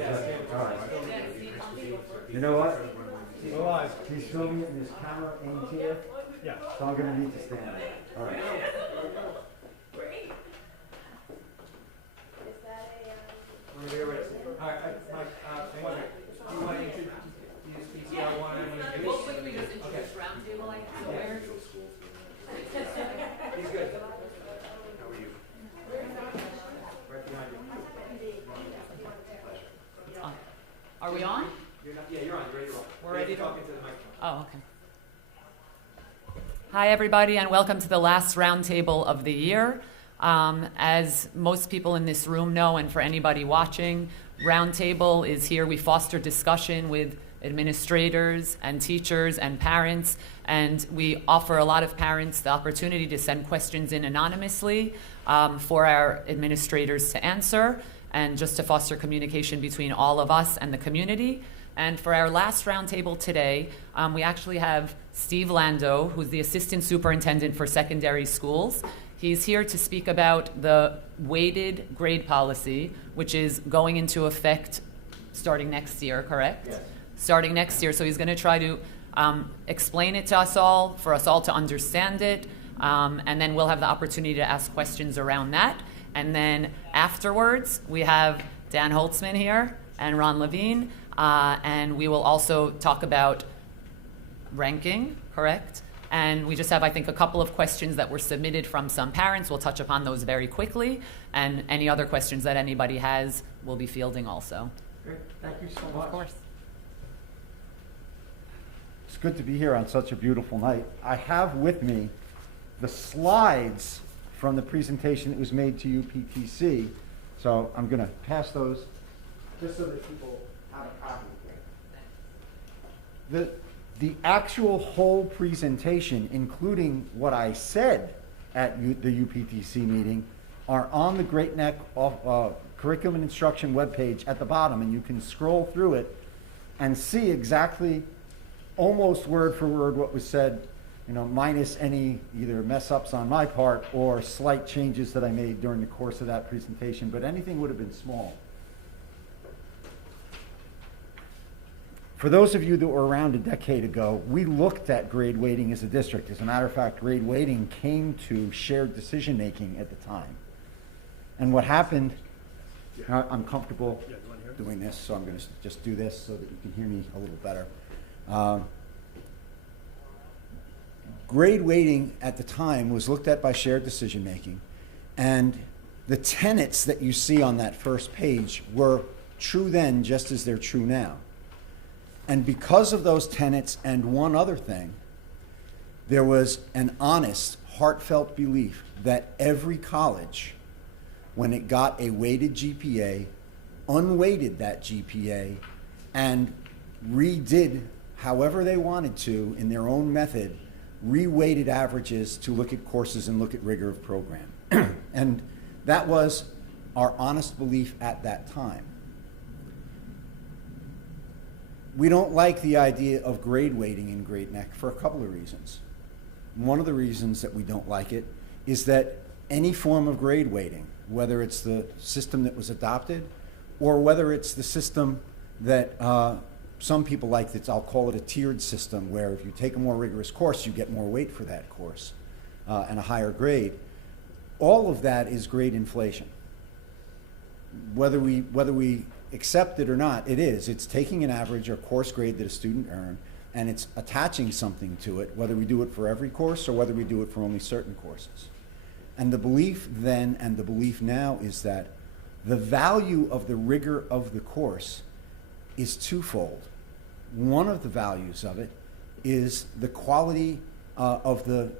All right. You know what? He's filming it and his camera aims here. Yeah. So I'm going to need to stand there. All right. Great. Is that All right, Mike, hang on. Do you want to introduce PTO one? Well, quickly just introduce Roundtable, I guess. So where? He's good. How are you? Right behind you. Are we on? Yeah, you're on. You're ready to roll. We're ready to talking to the microphone. Oh, okay. Hi, everybody, and welcome to the last roundtable of the year. As most people in this room know, and for anybody watching, Roundtable is here. We foster discussion with administrators and teachers and parents, and we offer a lot of parents the opportunity to send questions in anonymously for our administrators to answer, and just to foster communication between all of us and the community. And for our last roundtable today, we actually have Steve Lando, who's the Assistant Superintendent for Secondary Schools. He's here to speak about the weighted grade policy, which is going into effect starting next year, correct? Yes. Starting next year. So he's going to try to explain it to us all, for us all to understand it, and then we'll have the opportunity to ask questions around that. And then afterwards, we have Dan Holtzman here and Ron Levine, and we will also talk about ranking, correct? And we just have, I think, a couple of questions that were submitted from some parents. We'll touch upon those very quickly. And any other questions that anybody has, we'll be fielding also. Great. Thank you so much. Of course. It's good to be here on such a beautiful night. I have with me the slides from the presentation that was made to you, PTC. So I'm going to pass those just so that people have a copy. The actual whole presentation, including what I said at the UPTC meeting, are on the Great Neck Curriculum and Instruction webpage at the bottom, and you can scroll through it and see exactly, almost word for word, what was said, minus any either mess ups on my part or slight changes that I made during the course of that presentation, but anything would have been small. For those of you that were around a decade ago, we looked at grade weighting as a district. As a matter of fact, grade weighting came to shared decision making at the time. And what happened, I'm comfortable doing this, so I'm going to just do this so that you can hear me a little better. Grade weighting at the time was looked at by shared decision making, and the tenets that you see on that first page were true then just as they're true now. And because of those tenets and one other thing, there was an honest, heartfelt belief that every college, when it got a weighted GPA, unweighted that GPA, and redid however they wanted to in their own method, reweighted averages to look at courses and look at rigor of program. And that was our honest belief at that time. We don't like the idea of grade weighting in Great Neck for a couple of reasons. One of the reasons that we don't like it is that any form of grade weighting, whether it's the system that was adopted or whether it's the system that some people like, I'll call it a tiered system, where if you take a more rigorous course, you get more weight for that course and a higher grade. All of that is grade inflation. Whether we accept it or not, it is. It's taking an average or course grade that a student earned, and it's attaching something to it, whether we do it for every course or whether we do it for only certain courses. And the belief then and the belief now is that the value of the rigor of the course is twofold. One of the values of it is the quality of the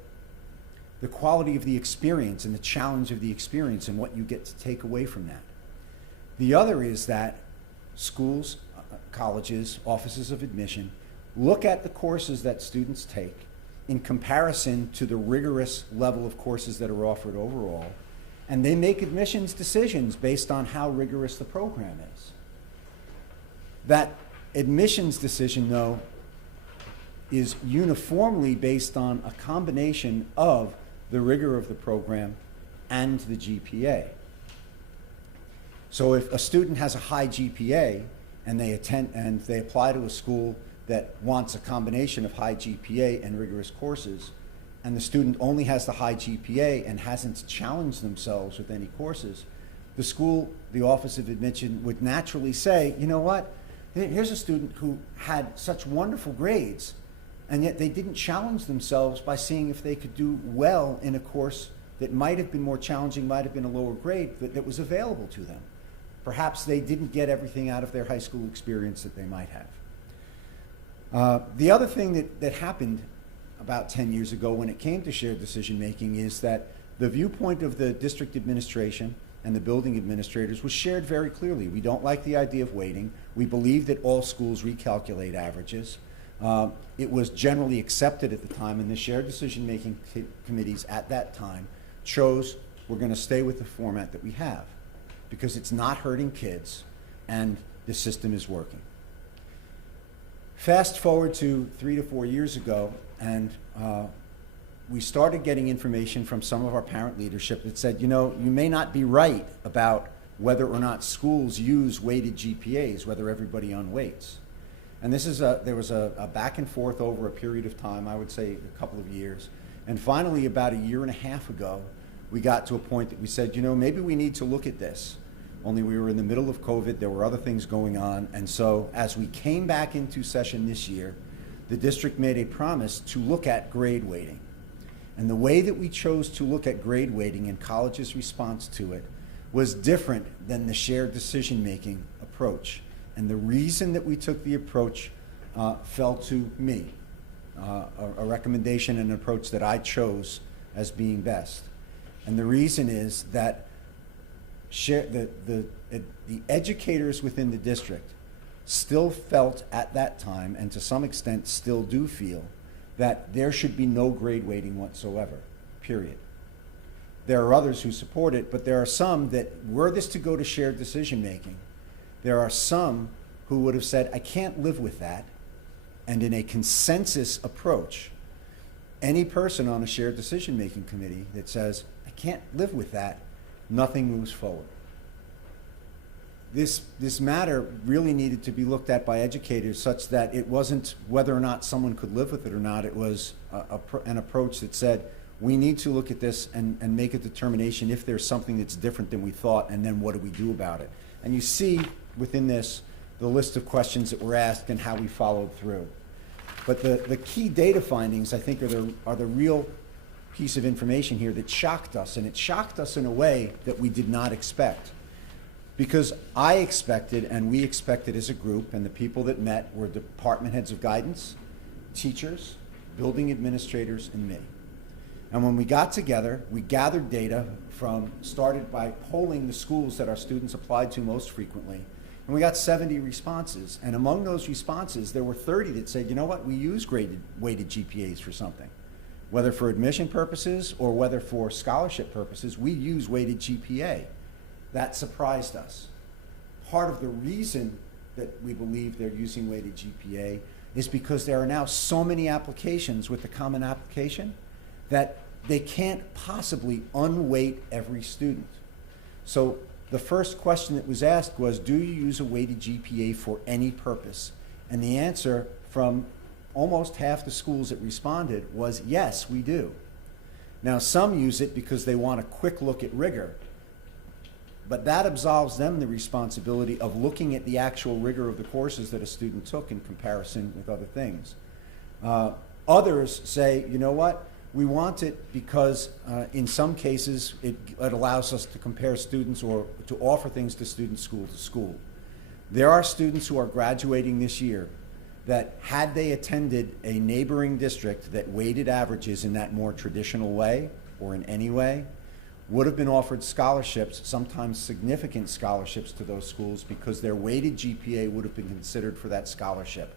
quality of the experience and the challenge of the experience and what you get to take away from that. The other is that schools, colleges, offices of admission look at the courses that students take in comparison to the rigorous level of courses that are offered overall, and they make admissions decisions based on how rigorous the program is. That admissions decision, though, is uniformly based on a combination of the rigor of the program and the GPA. So if a student has a high GPA and they apply to a school that wants a combination of high GPA and rigorous courses, and the student only has the high GPA and hasn't challenged themselves with any courses, the school, the Office of Admission, would naturally say, you know what, here's a student who had such wonderful grades, and yet they didn't challenge themselves by seeing if they could do well in a course that might have been more challenging, might have been a lower grade, that was available to them. Perhaps they didn't get everything out of their high school experience that they might have. The other thing that happened about 10 years ago when it came to shared decision making is that the viewpoint of the district administration and the building administrators was shared very clearly. We don't like the idea of weighting. We believe that all schools recalculate averages. It was generally accepted at the time, and the shared decision making committees at that time chose, we're going to stay with the format that we have because it's not hurting kids and the system is working. Fast forward to 3 to 4 years ago, and we started getting information from some of our parent leadership that said, you know, you may not be right about whether or not schools use weighted GPAs, whether everybody unweights. And this is there was a back and forth over a period of time, I would say a couple of years. And finally, about a year and a half ago, we got to a point that we said, you know, maybe we need to look at this. Only we were in the middle of COVID, there were other things going on, and so as we came back into session this year, the district made a promise to look at grade weighting. And the way that we chose to look at grade weighting and college's response to it was different than the shared decision-making approach. And the reason that we took the approach fell to me, a recommendation and an approach that I chose as being best. And the reason is that the educators within the district still felt at that time, and to some extent still do feel, that there should be no grade weighting whatsoever, period. There are others who support it, but there are some that, were this to go to shared decision making, there are some who would have said, I can't live with that, and in a consensus approach, any person on a shared decision making committee that says, I can't live with that, nothing moves forward. This matter really needed to be looked at by educators such that it wasn't whether or not someone could live with it or not. It was an approach that said, we need to look at this and make a determination if there's something that's different than we thought, and then what do we do about it? And you see within this the list of questions that were asked and how we followed through. But the key data findings, I think, are the real piece of information here that shocked us, and it shocked us in a way that we did not expect. Because I expected, and we expected as a group, and the people that met were department heads of guidance, teachers, building administrators, and me. And when we got together, we gathered data started by polling the schools that our students applied to most frequently, and we got 70 responses. And among those responses, there were 30 that said, you know what, we use weighted GPAs for something. Whether for admission purposes or whether for scholarship purposes, we use weighted GPA. That surprised us. Part of the reason that we believe they're using weighted GPA is because there are now so many applications with the common application that they can't possibly unweight every student. So the first question that was asked was, do you use a weighted GPA for any purpose? And the answer from almost half the schools that responded was, yes, we do. Now, some use it because they want a quick look at rigor, but that absolves them the responsibility of looking at the actual rigor of the courses that a student took in comparison with other things. Others say, you know what, we want it because in some cases it allows us to compare students or to offer things to students school to school. There are students who are graduating this year that, had they attended a neighboring district that weighted averages in that more traditional way or in any way, would have been offered scholarships, sometimes significant scholarships to those schools, because their weighted GPA would have been considered for that scholarship.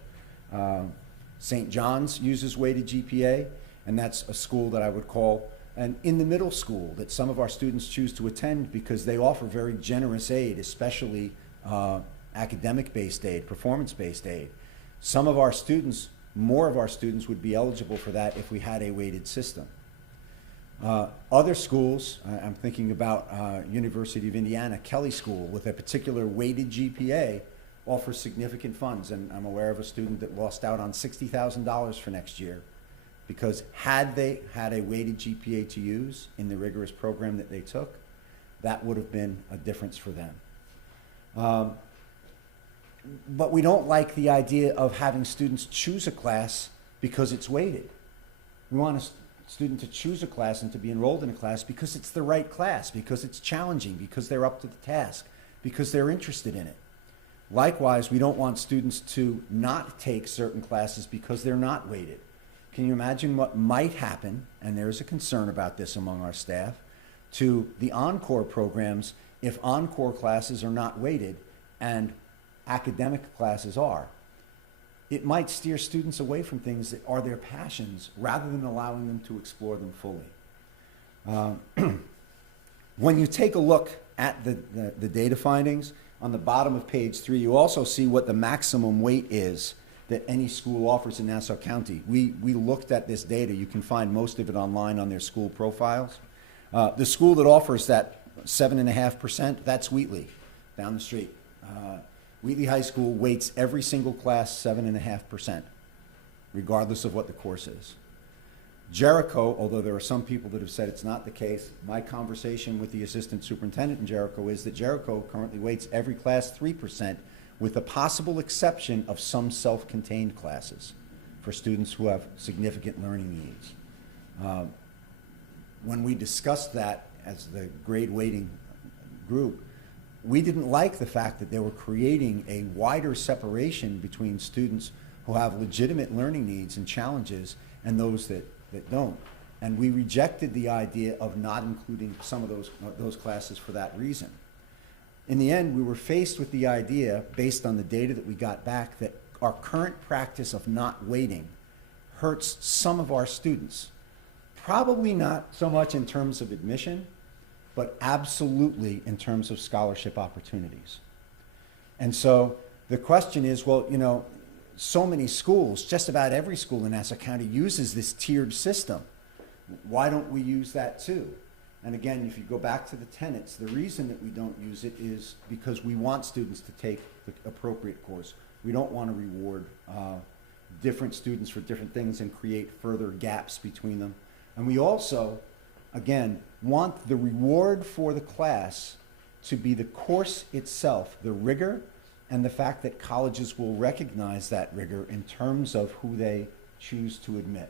St. John's uses weighted GPA, and that's a school that I would call an in the middle school that some of our students choose to attend because they offer very generous aid, especially academic-based aid, performance-based aid. Some of our students, more of our students would be eligible for that if we had a weighted system. Other schools, I'm thinking about University of Indiana, Kelly School, with a particular weighted GPA, offers significant funds. And I'm aware of a student that lost out on $60,000 for next year because had they had a weighted GPA to use in the rigorous program that they took, that would have been a difference for them. But we don't like the idea of having students choose a class because it's weighted. We want a student to choose a class and to be enrolled in a class because it's the right class, because it's challenging, because they're up to the task, because they're interested in it. Likewise, we don't want students to not take certain classes because they're not weighted. Can you imagine what might happen, and there's a concern about this among our staff, to the encore programs if encore classes are not weighted and academic classes are? It might steer students away from things that are their passions rather than allowing them to explore them fully. When you take a look at the data findings, on the bottom of page 3, you also see what the maximum weight is that any school offers in Nassau County. We looked at this data. You can find most of it online on their school profiles. The school that offers that 7.5%, that's Wheatley, down the street. Wheatley High School weights every single class 7.5%, regardless of what the course is. Jericho, although there are some people that have said it's not the case, my conversation with the assistant superintendent in Jericho is that Jericho currently weights every class 3%, with the possible exception of some self-contained classes for students who have significant learning needs. When we discussed that as the grade weighting group, we didn't like the fact that they were creating a wider separation between students who have legitimate learning needs and challenges and those that don't. And we rejected the idea of not including some of those classes for that reason. In the end, we were faced with the idea, based on the data that we got back, that our current practice of not weighting hurts some of our students. Probably not so much in terms of admission, but absolutely in terms of scholarship opportunities. And so the question is, well, you know, so many schools, just about every school in Nassau County uses this tiered system. Why don't we use that too? And again, if you go back to the tenets, the reason that we don't use it is because we want students to take the appropriate course. We don't want to reward different students for different things and create further gaps between them. And we also, again, want the reward for the class to be the course itself, the rigor, and the fact that colleges will recognize that rigor in terms of who they choose to admit,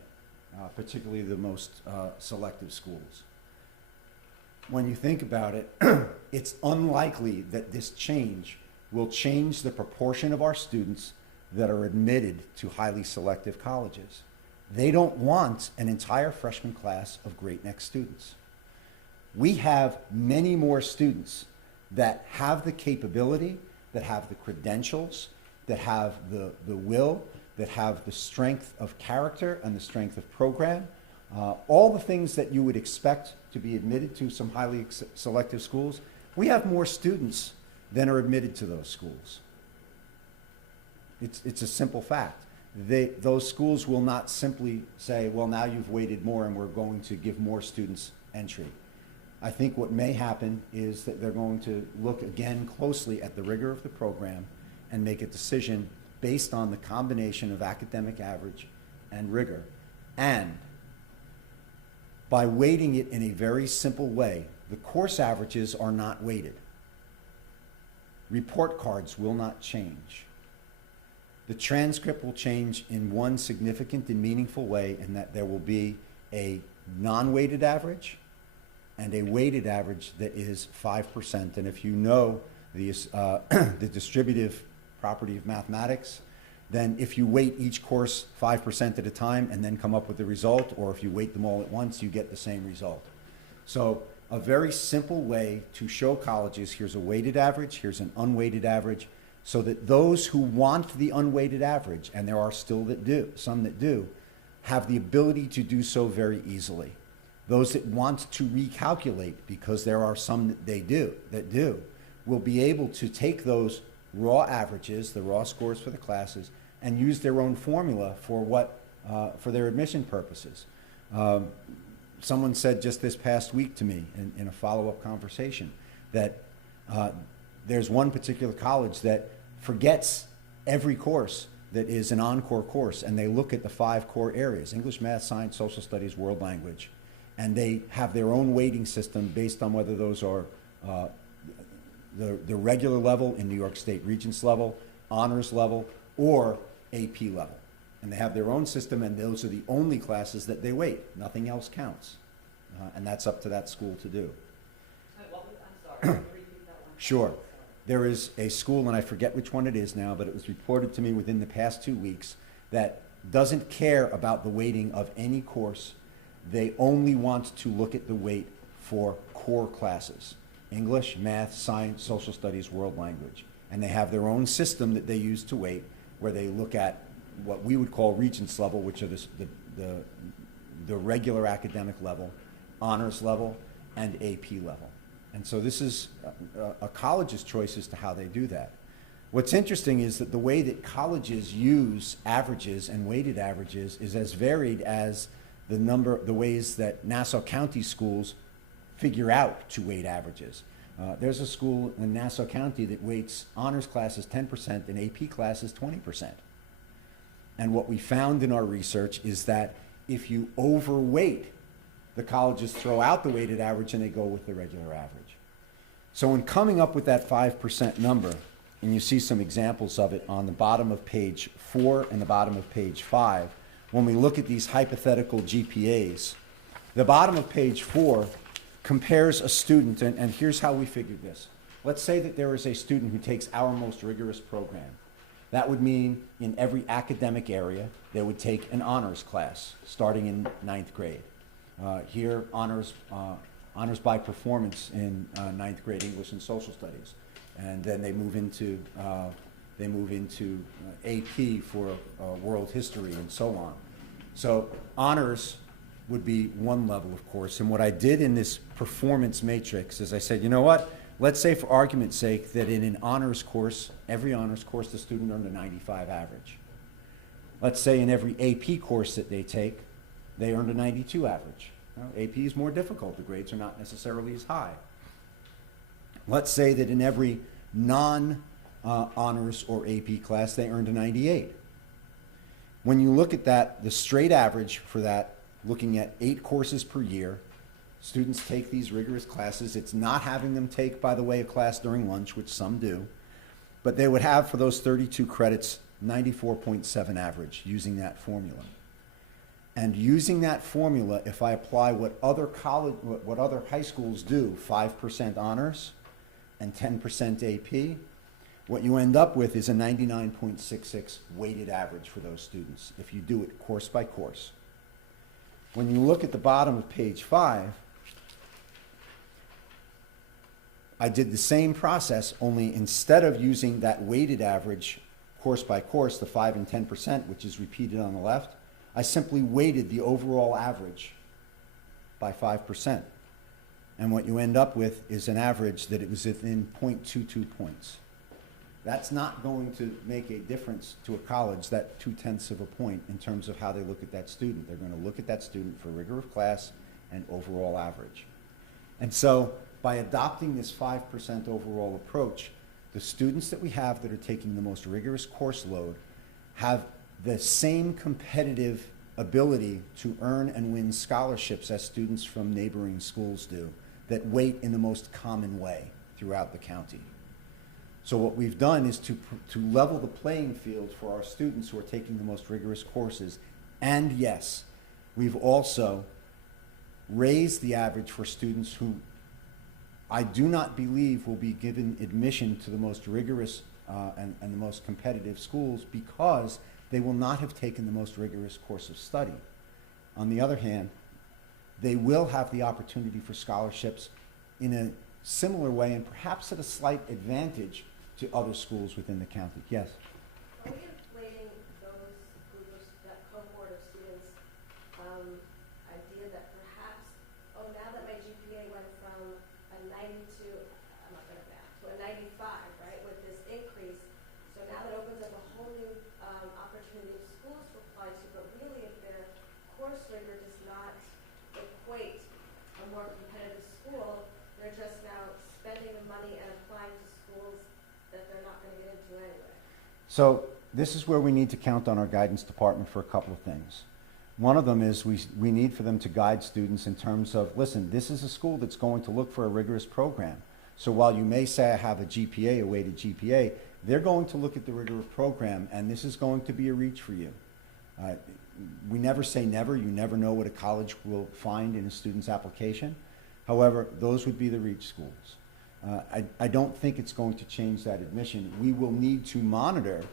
particularly the most selective schools. When you think about it, it's unlikely that this change will change the proportion of our students that are admitted to highly selective colleges. They don't want an entire freshman class of Great Neck students. We have many more students that have the capability, that have the credentials, that have the will, that have the strength of character and the strength of program, all the things that you would expect to be admitted to some highly selective schools. We have more students than are admitted to those schools. It's a simple fact. Those schools will not simply say, well, now you've weighted more and we're going to give more students entry. I think what may happen is that they're going to look again closely at the rigor of the program and make a decision based on the combination of academic average and rigor. And by weighting it in a very simple way, the course averages are not weighted. Report cards will not change. The transcript will change in one significant and meaningful way, in that there will be a non-weighted average and a weighted average that is 5%. And if you know the distributive property of mathematics, then if you weight each course 5% at a time and then come up with the result, or if you weight them all at once, you get the same result. So a very simple way to show colleges, here's a weighted average, here's an unweighted average, so that those who want the unweighted average, and there are still some that do, have the ability to do so very easily. Those that want to recalculate, because there are some that do, will be able to take those raw averages, the raw scores for the classes, and use their own formula for their admission purposes. someone said just this past week to me in a follow-up conversation that there's one particular college that forgets every course that is an encore course, and they look at the 5 core areas: English, math, science, social studies, world language, and they have their own weighting system based on whether those are the regular level in New York State Regents level, honors level, or AP level. And they have their own system, and those are the only classes that they weight. Nothing else counts. And that's up to that school to do. I'm sorry, can you repeat that one? Sure. There is a school, and I forget which one it is now, but it was reported to me within the past 2 weeks, that doesn't care about the weighting of any course. They only want to look at the weight for core classes: English, math, science, social studies, world language. And they have their own system that they use to weight, where they look at what we would call Regents level, which are the regular academic level, honors level, and AP level. And so this is a college's choice as to how they do that. What's interesting is that the way that colleges use averages and weighted averages is as varied as the ways that Nassau County schools figure out to weight averages. There's a school in Nassau County that weights honors classes 10% and AP classes 20%. And what we found in our research is that if you overweight, the colleges throw out the weighted average and they go with the regular average. So in coming up with that 5% number, and you see some examples of it on the bottom of page 4 and the bottom of page 5, when we look at these hypothetical GPAs, the bottom of page 4 compares a student, and here's how we figured this. Let's say that there is a student who takes our most rigorous program. That would mean in every academic area, they would take an honors class starting in 9th grade. Here, honors by performance in 9th grade English and social studies. And then they move into AP for world history and so on. So honors would be one level, of course. And what I did in this performance matrix is I said, you know what? Let's say for argument's sake that in an honors course, every honors course, the student earned a 95 average. Let's say in every AP course that they take, they earned a 92 average. Well, AP is more difficult. The grades are not necessarily as high. Let's say that in every non-honors or AP class, they earned a 98. When you look at that, the straight average for that, looking at 8 courses per year, students take these rigorous classes. It's not having them take, by the way, a class during lunch, which some do, but they would have for those 32 credits 94.7 average using that formula. And using that formula, if I apply what other high schools do, 5% honors and 10% AP, what you end up with is a 99.66 weighted average for those students if you do it course by course. When you look at the bottom of page 5, I did the same process, only instead of using that weighted average course by course, the 5 and 10%, which is repeated on the left, I simply weighted the overall average by 5%. And what you end up with is an average that it was within 0.22 points. That's not going to make a difference to a college, that 0.2 of a point, in terms of how they look at that student. They're going to look at that student for rigor of class and overall average. And so by adopting this 5% overall approach, the students that we have that are taking the most rigorous course load have the same competitive ability to earn and win scholarships as students from neighboring schools do that weight in the most common way throughout the county. So what we've done is to level the playing field for our students who are taking the most rigorous courses. And yes, we've also raised the average for students who I do not believe will be given admission to the most rigorous and the most competitive schools because they will not have taken the most rigorous course of study. On the other hand, they will have the opportunity for scholarships in a similar way and perhaps at a slight advantage to other schools within the county. Yes? Are we inflating that cohort of students' idea that perhaps, oh, now that my GPA went from a 92, I'm not good at math, to a 95, right, with this increase, so now that opens up a whole new opportunity of schools to apply to, but really if their course rigor does not equate more competitive school, they're just now spending the money and applying to schools that they're not going to get into anyway. So this is where we need to count on our guidance department for a couple of things. One of them is we need for them to guide students in terms of, listen, this is a school that's going to look for a rigorous program. So while you may say I have a GPA, a weighted GPA, they're going to look at the rigorous program, and this is going to be a reach for you. We never say never. You never know what a college will find in a student's application. However, those would be the reach schools. I don't think it's going to change that admission. We will need to monitor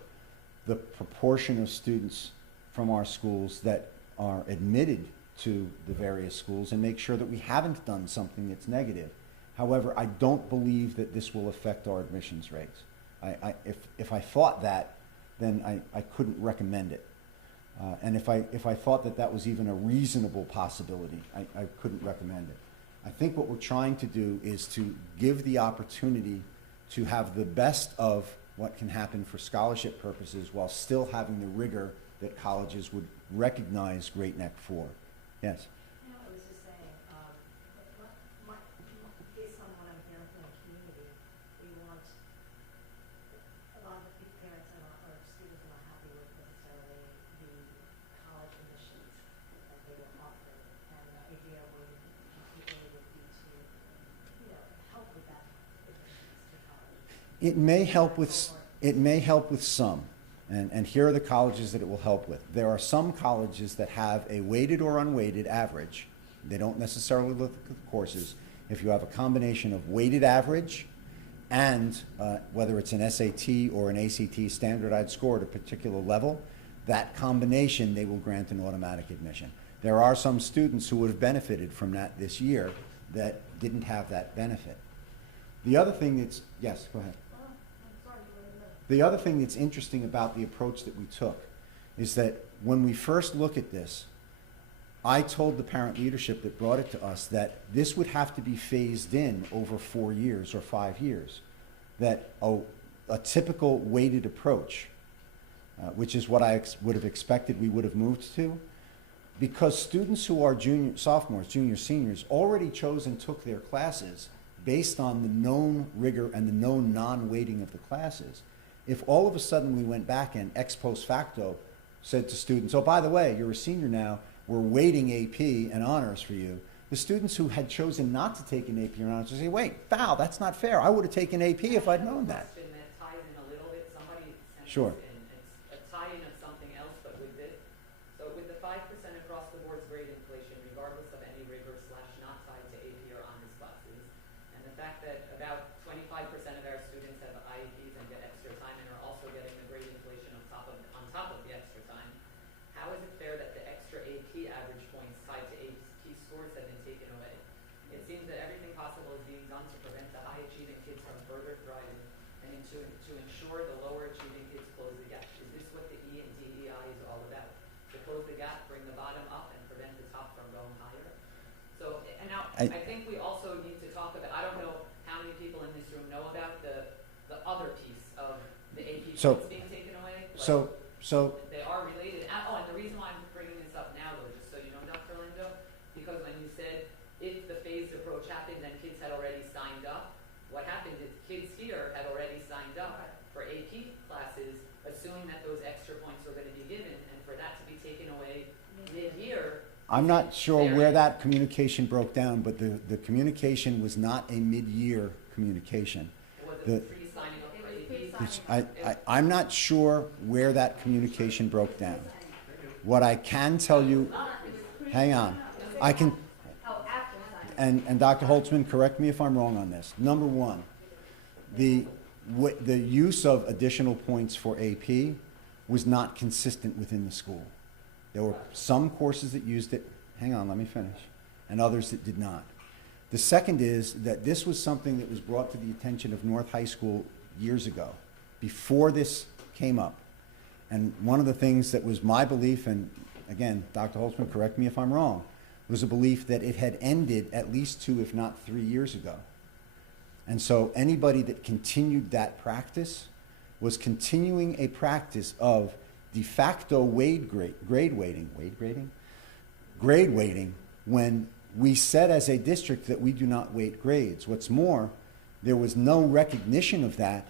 the proportion of students from our schools that are admitted to the various schools and make sure that we haven't done something that's negative. However, I don't believe that this will affect our admissions rates. If I thought that, then I couldn't recommend it. And if I thought that that was even a reasonable possibility, I couldn't recommend it. I think what we're trying to do is to give the opportunity to have the best of what can happen for scholarship purposes while still having the rigor that colleges would recognize Great Neck for. Yes? No, I was just saying, based on what I'm hearing from the community, we want, a lot of the parents or students are not happy with necessarily the college admissions that they were offered. And the idea would particularly would be to, help with that admissions to college. It may help with some. And here are the colleges that it will help with. There are some colleges that have a weighted or unweighted average. They don't necessarily look at the courses. If you have a combination of weighted average and whether it's an SAT or an ACT standardized score at a particular level, that combination they will grant an automatic admission. There are some students who would have benefited from that this year that didn't have that benefit. The other thing that's, yes, go ahead. The other thing that's interesting about the approach that we took is that when we first look at this, I told the parent leadership that brought it to us that this would have to be phased in over 4 years or 5 years, that a typical weighted approach, which is what I would have expected we would have moved to, because students who are sophomores, juniors, seniors already chose and took their classes based on the known rigor and the known non-weighting of the classes. If all of a sudden we went back and ex post facto said to students, oh, by the way, you're a senior now, we're weighting AP and honors for you, the students who had chosen not to take an AP or honors would say, wait, Val, that's not fair. I would have taken AP if I'd known that. Question that ties in a little bit. Somebody sent Sure. this in. It's a tie-in of something else, but with this. So with the 5% across the board's grade inflation, regardless of any rigor / not tied to AP or honors classes, and the fact that about 25% of our students have IEPs and get extra time and are also getting the grade inflation on top of the extra time, how is it fair that the extra AP average points tied to AP scores have been taken away? It seems that everything possible is being done to prevent the high-achieving kids from further thriving and to ensure the lower-achieving kids close the gap. Is this what the E and DEI is all about? To close the gap, bring the bottom up, and prevent the top from going higher? So, and now, I think we also need to talk about, I don't know how many people in this room know about the other piece of the AP So- points being taken away. Like, So they are related. And the reason why I'm bringing this up now, though, just so you know, Dr. Lindo, because when you said if the phased approach happened, then kids had already signed up. What happened is kids here had already signed up for AP classes, assuming that those extra points were going to be given, and for that to be taken away mid-year. I'm not sure where that communication broke down, but the communication was not a mid-year communication. Was The- it pre-signing up for AP? I'm not sure where that communication broke down. What I can tell you, hang on, I can, Oh, after signing. and Dr. Holtzman, correct me if I'm wrong on this. Number one, the use of additional points for AP was not consistent within the school. There were some courses that used it, hang on, let me finish, and others that did not. The second is that this was something that was brought to the attention of North High School years ago, before this came up. And one of the things that was my belief, and again, Dr. Holtzman, correct me if I'm wrong, was a belief that it had ended at least 2, if not 3 years ago. And so anybody that continued that practice was continuing a practice of de facto grade weighting when we said as a district that we do not weight grades. What's more, there was no recognition of that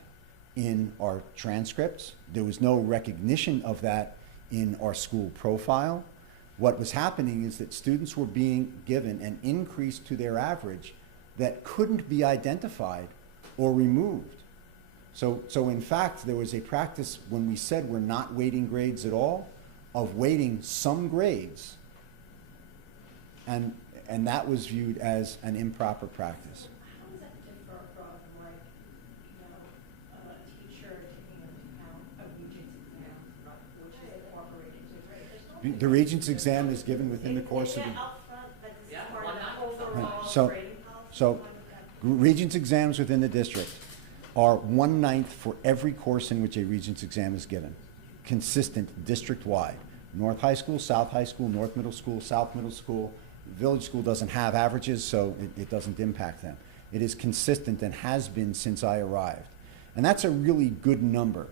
in our transcripts. There was no recognition of that in our school profile. What was happening is that students were being given an increase to their average that couldn't be identified or removed. So in fact, there was a practice when we said we're not weighting grades at all, of weighting some grades, and that was viewed as an improper practice. How does that differ from, like, you know, a teacher taking into account a Regents exam, which is incorporated into the grade? The Regents exam is given within the course of the... Yeah, upfront, but this is Yeah, part why of not? the overall Right, so- grading policy. So, Regents exams within the district are 1/9 for every course in which a Regents exam is given, consistent district-wide. North High School, South High School, North Middle School, South Middle School. Village School doesn't have averages, so it doesn't impact them. It is consistent and has been since I arrived. And that's a really good number.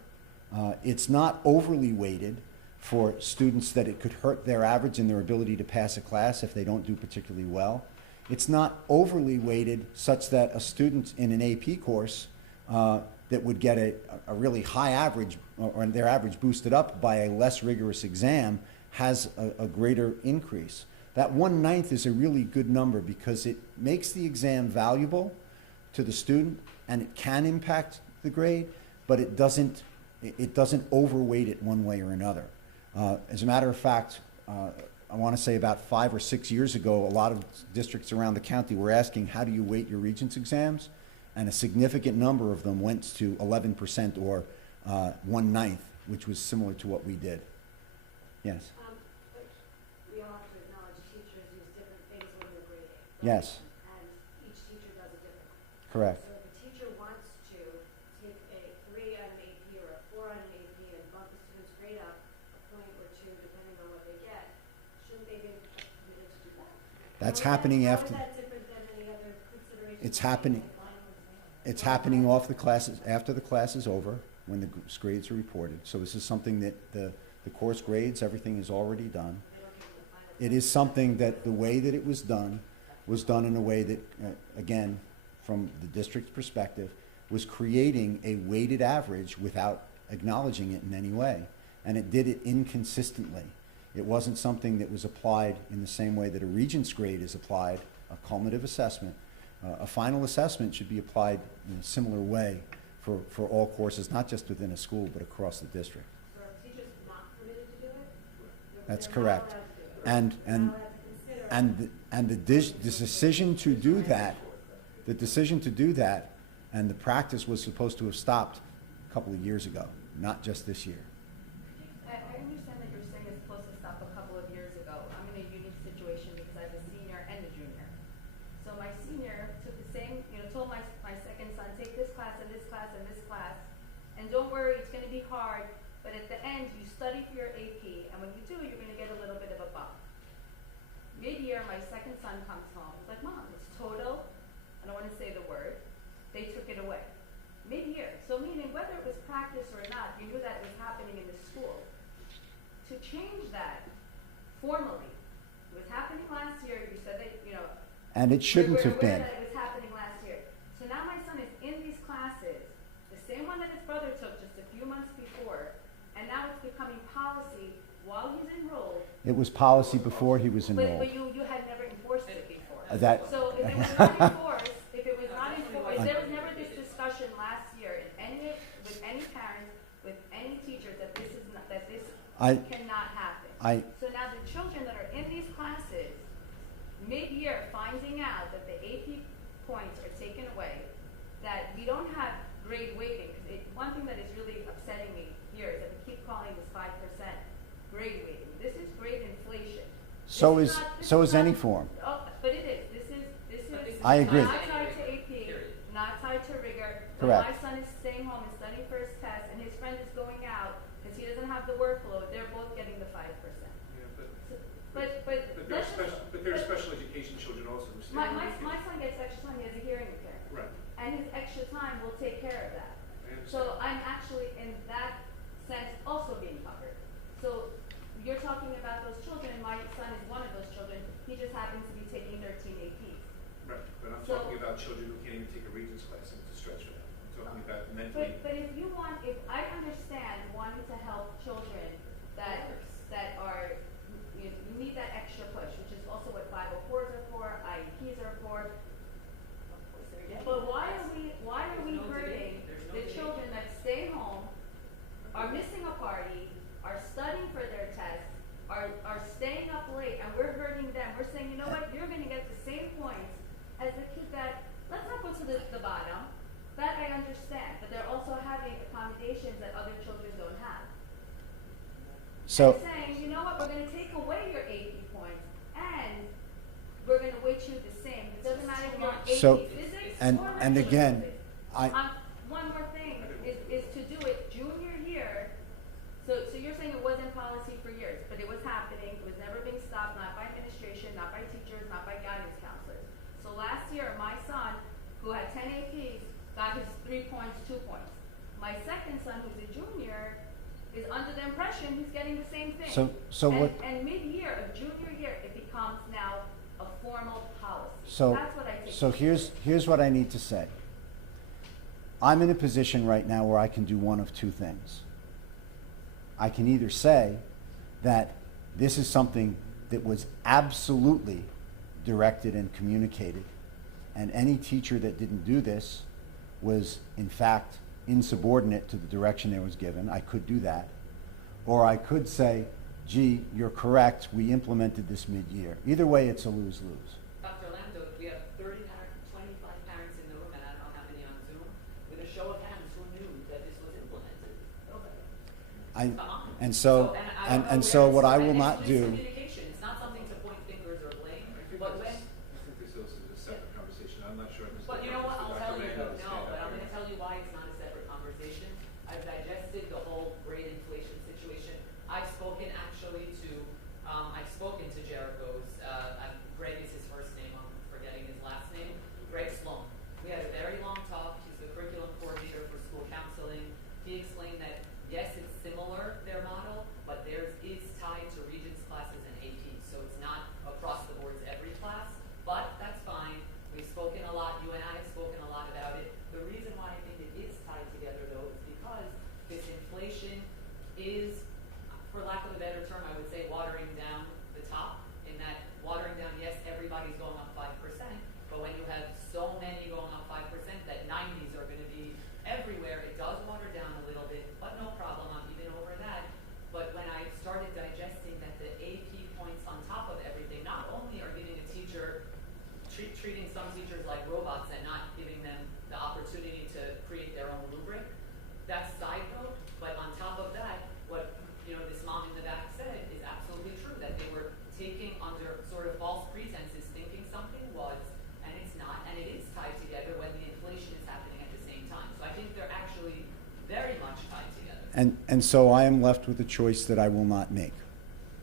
It's not overly weighted for students that it could hurt their average and their ability to pass a class if they don't do particularly well. It's not overly weighted such that a student in an AP course that would get a really high average, or their average boosted up by a less rigorous exam, has a greater increase. That 1/9 is a really good number because it makes the exam valuable to the student, and it can impact the grade, but it doesn't overweight it one way or another. As a matter of fact, I want to say about 5 or 6 years ago, a lot of districts around the county were asking, how do you weight your Regents exams? And a significant number of them went to 11% or 1/9, which was similar to what we did. Yes. But we all have to acknowledge teachers use different things when they're grading. Yes. And each teacher does it differently. Correct. So if a teacher wants to take a 3 on an AP or a 4 on an AP and bump the student's grade up a point or two, depending on what they get, shouldn't they be permitted to do that? That's How is happening that, after. How is that different than any other consideration? It's happening. It's happening off the classes, after the class is over, when the grades are reported. So this is something that the course grades, everything is already done. It is something that the way that it was done in a way that, again, from the district's perspective, was creating a weighted average without acknowledging it in any way. And it did it inconsistently. It wasn't something that was applied in the same way that a Regents grade is applied, a cumulative assessment. A final assessment should be applied in a similar way for all courses, not just within a school, but across the district. So are teachers not permitted to do it? That's They're not correct. allowed to do it. They're not allowed to consider it. And the decision to do that, and the practice was supposed to have stopped a couple of years ago, not just this year. I understand that you're saying it's supposed to stop a couple of years ago. I'm in a unique situation because I have a senior and a junior. So my senior took the same, told my second son, take this class and this class and this class, and don't worry, it's gonna be hard, but at the end, you study for your AP, and when you do, you're gonna get a little bit of a bump. Mid-year, my second son comes home, he's like, Mom, it's total, I don't wanna say the word, they took it away. Mid-year, so meaning whether it was practice or not, you knew that it was happening in the school. To change that formally, it was happening last year, you said that, And it shouldn't we're have aware been. that it was happening last year. So now my son is in these classes, the same one that his brother took just a few months before, and now it's becoming policy while he's enrolled. It was policy before he was enrolled. But you had never enforced it before. That, So if it was not enforced, there was never this discussion last year with any parents, with any teachers, that this cannot happen. So now the children that are in these classes, mid-year finding out that the AP points are taken away, that we don't have grade weighting, because one thing that is really upsetting me here is that we keep calling this 5% grade weighting. This is grade inflation. so This is any form. Oh, but it is. This is. I agree. Not tied to AP, not tied to rigor. Correct. When my son is staying home and studying for his test, and his friend is going out because he doesn't have the workload, they're both getting the 5%. Yeah, But there are let's special, just- but there are special education children also who stay. my on weekends. son gets extra time. He has a hearing impairment, Right. and his extra time will take care of that. I understand. So I'm actually, in that sense, also being covered. So you're talking about those children, and my son is one of those children. He just happens to be taking 13 about children who can't even take a Regents class, and it's a stretch for them. I'm talking about mentally. But if I understand wanting to help children that are, you need that extra push, which is also what 504s are for, IEPs are for. But why are we hurting the children that stay home, are missing a party, are studying for their tests, are staying up late, and we're hurting them? We're saying, you know what, you're gonna get the same points as the kid that, let's not go to the bottom, that I understand, but they're also having accommodations that other children don't have. So, And saying, you know what, we're gonna take away your AP points, and we're gonna weight you the same. It doesn't matter if you're on So, AP physics and or regular again, physics. One more thing is to do it junior year. So you're saying it wasn't policy for years, but it was happening. It was never being stopped, not by administration, not by teachers, not by guidance counselors. So last year, my son, who had 10 APs, got his 3 points, 2 points. My second son, who's a junior, is under the impression he's getting the same thing. And mid-year of junior year, it becomes now a formal policy. That's what I take. So here's what I need to say. I'm in a position right now where I can do one of two things. I can either say that this is something that was absolutely directed and communicated, and any teacher that didn't do this was in fact insubordinate to the direction they was given. I could do that. Or I could say, gee, you're correct, we implemented this mid-year. Either way, it's a lose-lose. Dr. Lando, we have 25 parents in the room, and I don't know how many on Zoom. With a show of hands, who knew that this was implemented? Nobody. Come on. And so what I will not do. Communication. It's not something to point fingers or blame. But when. I think this is a separate conversation. I'm not sure. But you know what? I'll tell you. No, but I'm going to tell you why it's not a separate conversation. I've digested the whole grade inflation situation. I've spoken actually to. I've spoken to Jericho's. Greg is his first name. I'm forgetting his last name. Greg Sloan. We had a very long talk. He's the curriculum coordinator for school counseling. He explained that yes, it's similar, their model, but theirs is tied to Regents classes and APs. So it's not across the boards every class, but that's fine. We've spoken a lot, you and I have spoken a lot about it. The reason why I think it is tied together though is because this inflation is, for lack of a better term, I would say watering down the top, in that watering down, yes, everybody's going up 5%, but when you have so many going up 5%, that 90s are going to be everywhere. It does water down a little bit, but no problem, I'm even over that. But when I started digesting that the AP points on top of everything not only are giving a teacher, treating some teachers like robots and not giving them the opportunity to create their own rubric, that's side note, but on top of that, what this mom in the back said is absolutely true, that they were taking under sort of false pretenses, thinking something was, and it's not, and it is tied together when the inflation is happening at the same time. So I think they're actually very much tied together. And so I am left with a choice that I will not make.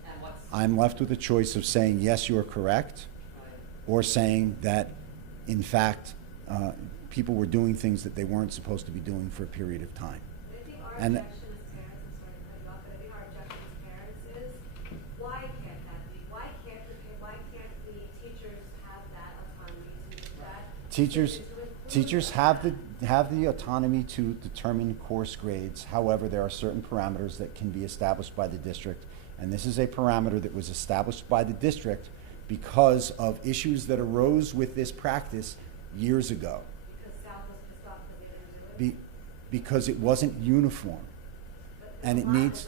And what's I'm left with a choice of saying, yes, you are correct, or saying that, in fact, people were doing things that they weren't supposed to be doing for a period of time. I think our And- objection as parents, I'm sorry to cut you off, but I think our objection as parents is, why can't that be? Why can't the teachers have that autonomy to do that? Teachers have the autonomy to determine course grades. However, there are certain parameters that can be established by the district, and this is a parameter that was established by the district because of issues that arose with this practice years ago. Because South was pissed off that they didn't do it? Because it wasn't uniform, and it needs.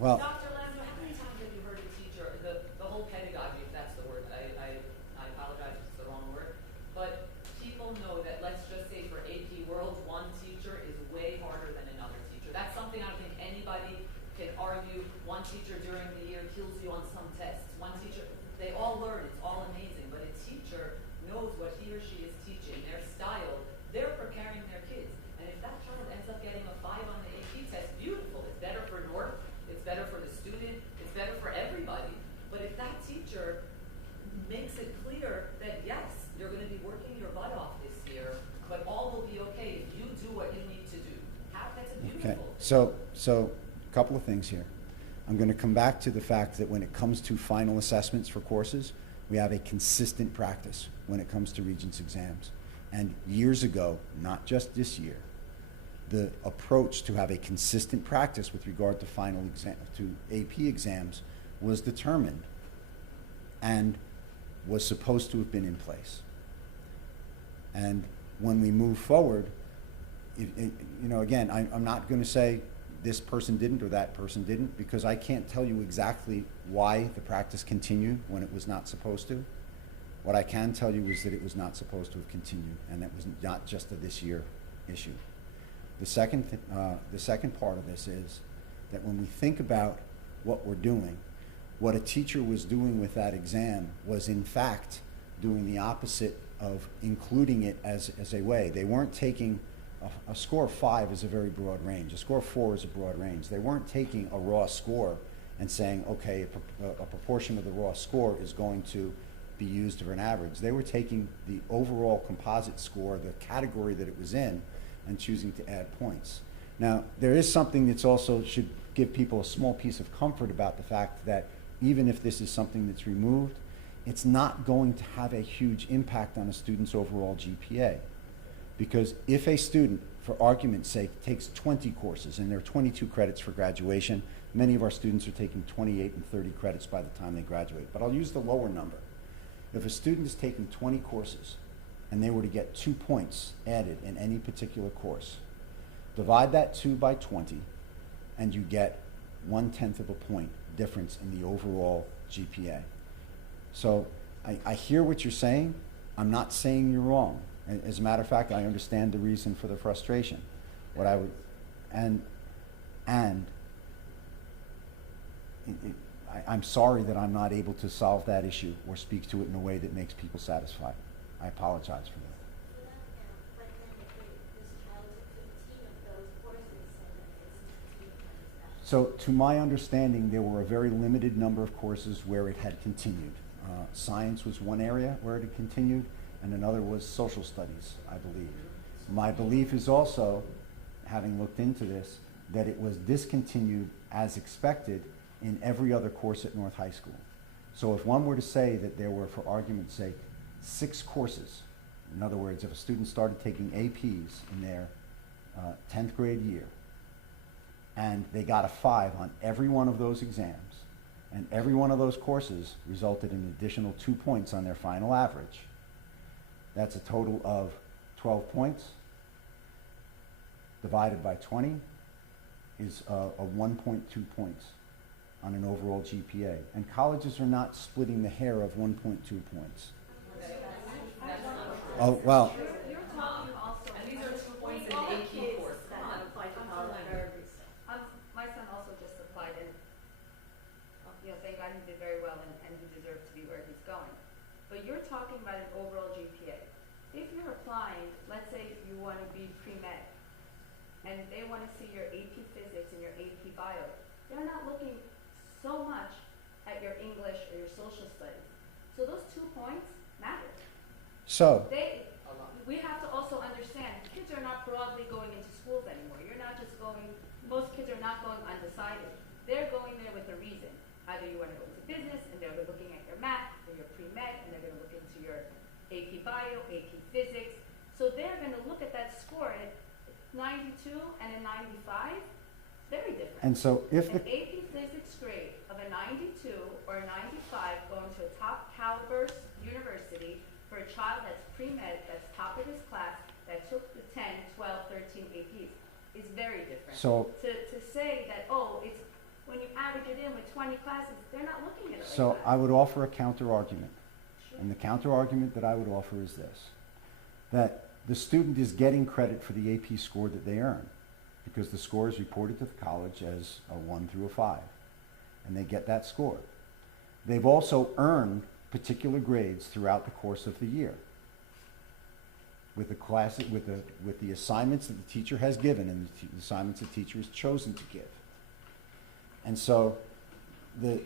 Well, Dr. Lando, how many times have you heard a teacher, the whole pedagogy, if that's the word, I apologize if it's the wrong word, but people know that, let's just say for AP World, one teacher is way harder than another teacher. That's something I don't think anybody can argue. One teacher during the year kills you on some tests. One teacher, they all learn, it's all amazing, but a teacher knows what he or she is teaching, their style, they're preparing their kids. And if that child ends up getting a 5 on the AP test, beautiful, it's better for North, it's better for the student, it's better for everybody. But if that teacher makes it clear that yes, you're going to be working your butt off this year, but all will be okay if you do what you need to do. That's a beautiful okay. thing. So a couple of things here. I'm going to come back to the fact that when it comes to final assessments for courses, We have a consistent practice when it comes to Regents exams. And years ago, not just this year, the approach to have a consistent practice with regard to final exam, to AP exams was determined and was supposed to have been in place. And when we move forward, again, I'm not going to say this person didn't or that person didn't, because I can't tell you exactly why the practice continued when it was not supposed to. What I can tell you is that it was not supposed to have continued, and that was not just a this year issue. The second part of this is that when we think about what we're doing, what a teacher was doing with that exam was in fact doing the opposite of including it as a way. They weren't taking a score of 5 is a very broad range. A score of 4 is a broad range. They weren't taking a raw score and saying, okay, a proportion of the raw score is going to be used for an average. They were taking the overall composite score, the category that it was in, and choosing to add points. Now, there is something that's also should give people a small piece of comfort about the fact that even if this is something that's removed, it's not going to have a huge impact on a student's overall GPA. Because if a student, for argument's sake, takes 20 courses, and there are 22 credits for graduation, many of our students are taking 28 and 30 credits by the time they graduate. But I'll use the lower number. If a student is taking 20 courses and they were to get 2 points added in any particular course, divide that 2 by 20 and you get 1/10 of a point difference in the overall GPA. So I hear what you're saying. I'm not saying you're wrong. As a matter of fact, I understand the reason for the frustration. What I would, I'm sorry that I'm not able to solve that issue or speak to it in a way that makes people satisfied. I apologize for that. But then if this child took 15 of those courses, so that it's 16 credits. So to my understanding, there were a very limited number of courses where it had continued. Science was one area where it had continued, and another was social studies, I believe. My belief is also, having looked into this, that it was discontinued as expected in every other course at North High School. So if one were to say that there were, for argument's sake, 6 courses, in other words, if a student started taking APs in their 10th grade year, and they got a 5 on every one of those exams, and every one of those courses resulted in an additional 2 points on their final average, that's a total of 12 points divided by 20 is a 1.2 points on an overall GPA. And colleges are not splitting the hair of 1.2 points. Oh, well, You're talking also. And these are 2 points in all the AP kids course. that Come on. have applied to college are, my son also just applied and, thank God he did very well and he deserves to be where he's going. But you're talking about an overall GPA. If you're applying, let's say you want to be pre-med, and they want to see your AP physics and your AP bio, they're not looking so much at your English or your social studies. So those 2 points matter. so, We have to also understand, kids are not broadly going into schools anymore. You're not just going, most kids are not going undecided. They're going there with a reason. Either you want to go into business, and they're looking at your math, or your pre-med, and they're going to look into your AP bio, AP physics. So they're going to look at that score at 92 and a 95, very different. and so if the, An AP physics grade of a 92 or a 95 going to a top caliber university for a child that's pre-med, that's top of his class, that took the 10, 12, 13 APs is very different. so, To say that, it's when you average it in with 20 classes, they're not looking at it so like that. I would offer a counter argument. Sure. And the counter argument that I would offer is this, that the student is getting credit for the AP score that they earn, because the score is reported to the college as a 1 through a 5, and they get that score. They've also earned particular grades throughout the course of the year with the class, with the assignments that the teacher has given and the assignments the teacher has chosen to give. And so the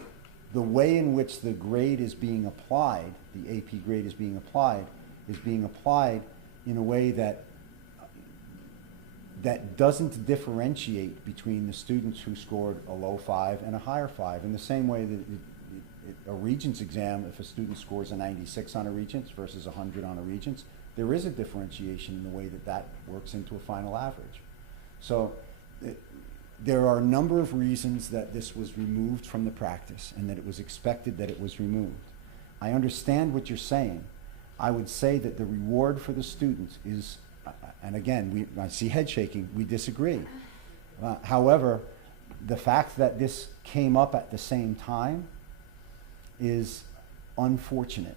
way in which the grade is being applied, the AP grade is being applied in a way that doesn't differentiate between the students who scored a low 5 and a higher 5, in the same way that a Regents exam, if a student scores a 96 on a Regents versus 100 on a Regents, there is a differentiation in the way that that works into a final average. So there are a number of reasons that this was removed from the practice and that it was expected that it was removed. I understand what you're saying. I would say that the reward for the students is, and again, I see head shaking, we disagree. However, the fact that this came up at the same time is unfortunate,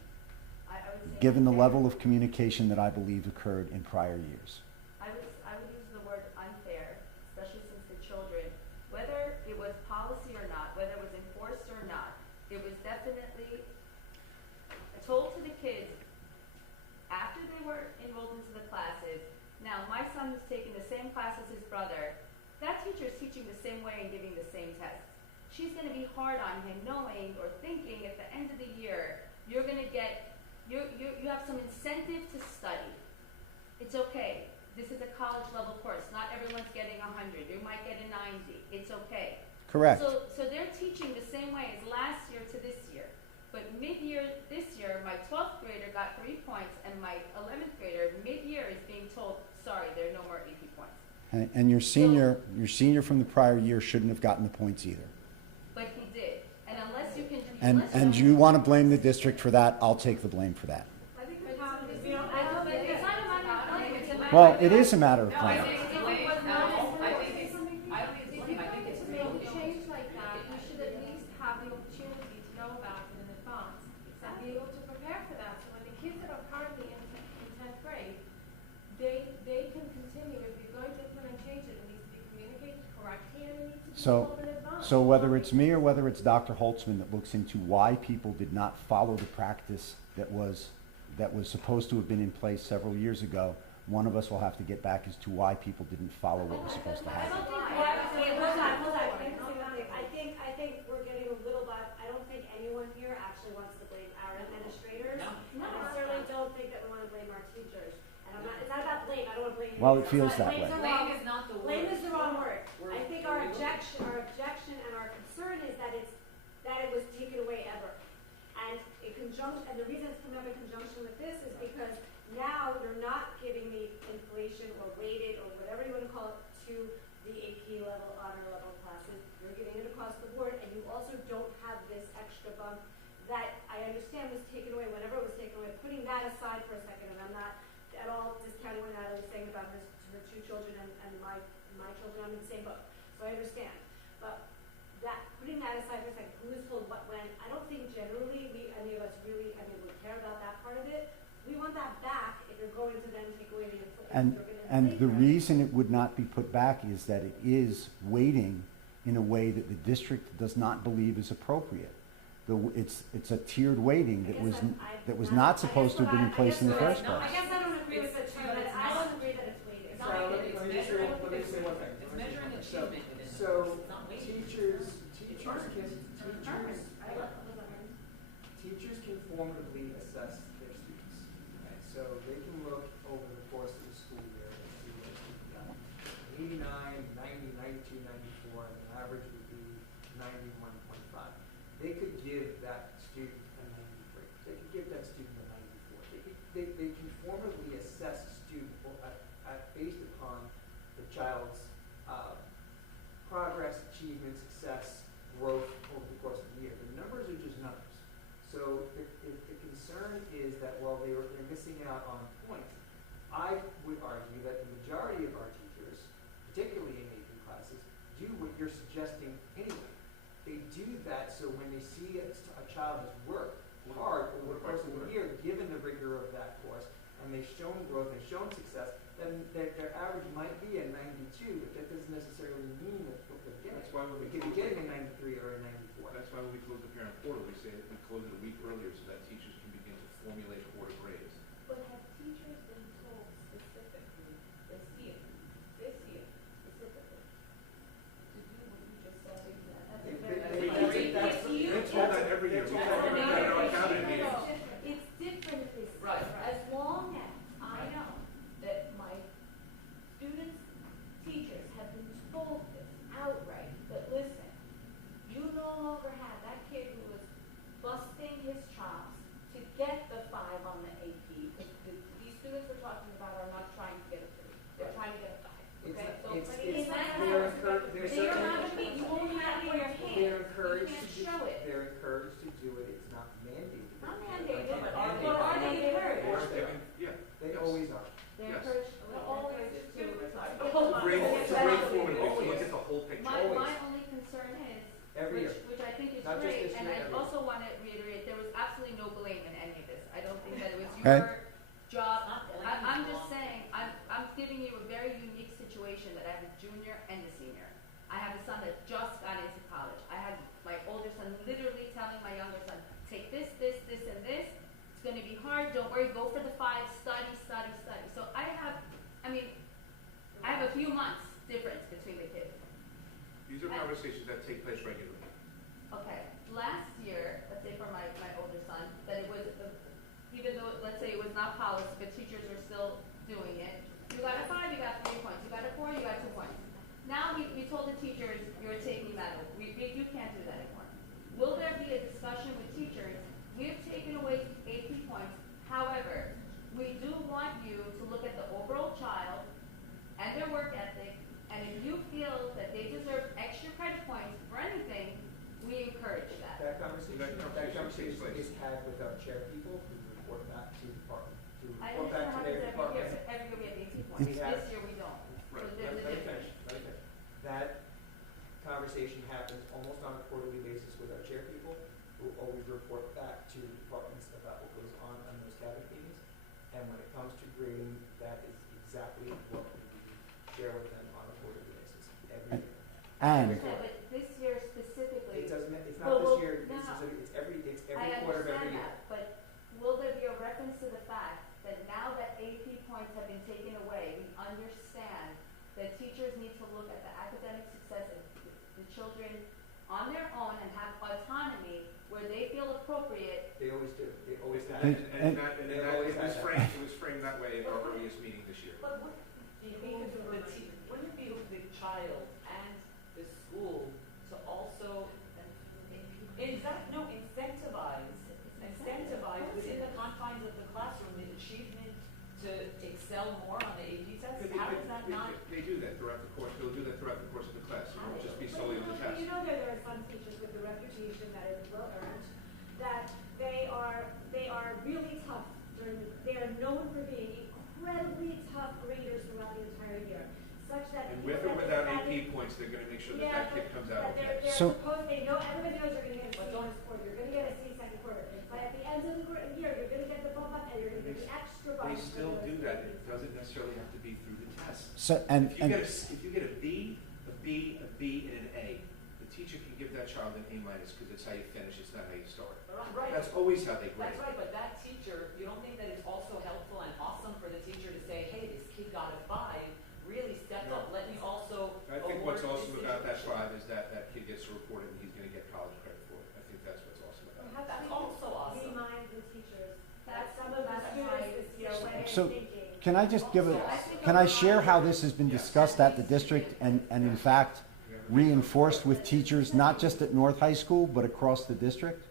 I would say given the unfair. level of communication that I believe occurred in prior years. I would use the word unfair, especially since the children, whether it was policy or not, whether it was enforced or not, it was definitely told to the kids after they were enrolled into the classes. Now, my son who's taking the same class as his brother, that teacher is teaching the same way and giving the same tests. She's going to be hard on him knowing or thinking at the end of the year, you're going to get, you have some incentive to study. It's okay. This is a college level course. Not everyone's getting 100. You might get a 90. It's okay. Correct. So they're teaching the same way as last year to this year. But mid-year this year, my 12th grader got 3 points, and my 11th grader mid-year is being told, sorry, there are no more AP points. And your senior from the prior year shouldn't have gotten the points either. But he did. And unless you can... And you want to blame the district for that, I'll take the blame for that. I think the problem is, It's not a matter of blame, it's a matter Well, of... it is a matter of blame. to make a change like that, we should at least have the opportunity to know about it in advance and be able to prepare for that. So when the kids that are currently in 10th grade, they can continue. If you're going to implement changes, it needs to be communicated correctly and it needs to be told in advance. So whether it's me or whether it's Dr. Holtzman that looks into why people did not follow the practice that was supposed to have been in place several years ago, one of us will have to get back as to why people didn't follow what was supposed to happen. Hold on. I think we're getting a little bit, I don't think anyone here actually wants to blame our administrators. And I certainly don't think that we want to blame our teachers. And it's not about blame, I don't want to blame you. Well, it feels that way. Blame is not the word. Blame is the wrong word. I think our objection and our concern is that it was taken away ever. And the reason it's coming up in conjunction with this is because now you're not giving the inflation or weighted or whatever you want to call it to the AP level, honor level classes. You're giving it across the board, and you also don't have this extra bump that I understand was taken away whenever it was taken away. Putting that aside for a second, and I'm not at all discounting what Natalie was saying about her two children and my children. I'm in the same boat, so I understand. But putting that aside for a second, who is told what when? I don't think generally any of us really would care about that part of it. We want that back if you're going to then take away the inflation. And the reason it would not be put back is that it is weighting in a way that the district does not believe is appropriate. It's a tiered weighting that was not supposed to have been in place in the first I place. guess I don't agree with the term, but I don't agree that it's weighted. So let me say one thing. It's measuring achievement within the So it's not weighting. Teachers can formatively assess their students. Right? So they can look over the course of the school year and see what they've done. 89, 90, 92, 94, and the average would be 91.5. They could give that student a 93. They could give that student a 94. They can formatively assess a student based upon the child's progress, achievement, success, growth over the course of the year. The numbers are just numbers. So if the concern is that, well, they're missing out on points, I would argue that the majority of our teachers, particularly in AP classes, do what you're suggesting anyway. They do that so when they see a child has worked hard over the course of the year, given the rigor of that course, and they've shown growth, they've shown success, then their average might be a 92, but that doesn't necessarily mean that's what they're getting. That's why when They we could be getting a 93 or a 94. That's why when we close the parent portal, we say that we close it a week earlier so that teachers can begin to formulate order grades. But have teachers been told specifically this year specifically, to do what you just said? They're told that every year. We talk about that in our cabinet meetings. It's different this year. Right. As long as I know that my students' teachers have been told this outright, that listen, you no longer have that kid who was encouraged can't to do, show it. they're encouraged to do it, it's not mandated. Not mandated, Like, but mandated. are they encouraged? Yeah. They Yes. always are. They're Yes. encouraged, Well, they're always encouraged is to. good. Sorry. It's a great formative, if you look at the whole picture. My Always. only concern is, Every year. which I think is Not just great, this and year, I every year. also want to reiterate, there was absolutely no blame in any of this. I don't think that it was Okay. your job. Not blame, I'm it's just wrong. saying, I'm giving you a very unique situation that I have a junior and a senior. I have a son that just got into college. I had my older son literally telling my younger son, take this, this, this, and this. It's gonna be hard, don't worry, go for the 5, study, study, study. So I have a few months difference between the kids. These are conversations that take place regularly. Okay, last year, let's say for my older son, that it was, even though, let's say it was not policy, but teachers were still doing it. You got a 5, you got 3 points. You got a 4, you got 2 points. Now we told the teachers, you're taking that away. You can't do that anymore. Will there be a discussion with teachers? We have taken away AP points. However, we do want you to look at the overall child and their work ethic, and if you feel that they deserve extra credit points for anything, we encourage that. That conversation takes place. is had with our chair people who report back to department, I report back to understand how their it's every year, departments. but every year we have 18 points. We have- This year we don't. Right. So there's a difference. Let me finish. That conversation happens almost on a quarterly basis with our chair people, who always report back to departments about what goes on those cabinet meetings. And when it comes to grading, that is exactly what we share with them on a quarterly basis, every year. And Yeah, but this year specifically. It doesn't, it's Well, not this year, no, it's no. specific, it's every I quarter of every understand year. that, but will there be a reference to the fact that now that AP points have been taken away, we understand that teachers need to look at the academic success of the children on their own and have autonomy where they feel appropriate? They always do, they always have. And And- it was framed that way in our earliest meeting this year. But wouldn't it behoove wouldn't it behoove the child and the school to also incentivize within the confines of the classroom the achievement to excel more on the AP test? How does that not? They do that throughout the course, they'll do that throughout the course of the class, it won't just be solely on the test. You know that there are some teachers with the reputation that is well earned, that they are really tough they are known for being incredibly tough graders throughout the entire year, such that. And with or without AP points, they're gonna make sure that that kid comes out okay. They're So- supposed, they know, everybody knows you're gonna get a C first quarter, you're gonna get a C second quarter, but at the end of the year, you're gonna get the bump up and you're gonna get the extra bump. They still do that, it doesn't necessarily have to be through the test. so, and, If you and get a B, a B, a B, and an A, the teacher can give that child an A minus, because it's how you finish, it's not how you start. Right. That's always how they grade. That's right, but that teacher, you don't think that it's also helpful and awesome for the teacher to say, hey, this kid got a 5, really stepped up, let me also I think what's award awesome this about that teacher." 5 is that that kid gets to report it and he's gonna get college credit for it. I think that's what's awesome about it. Perhaps That's we could also awesome. remind the teachers that That's- some of the that's students why this year went in So- thinking. can I just give a, can I share how this has been discussed at the district and in fact reinforced with teachers, not just at North High School, but across the district?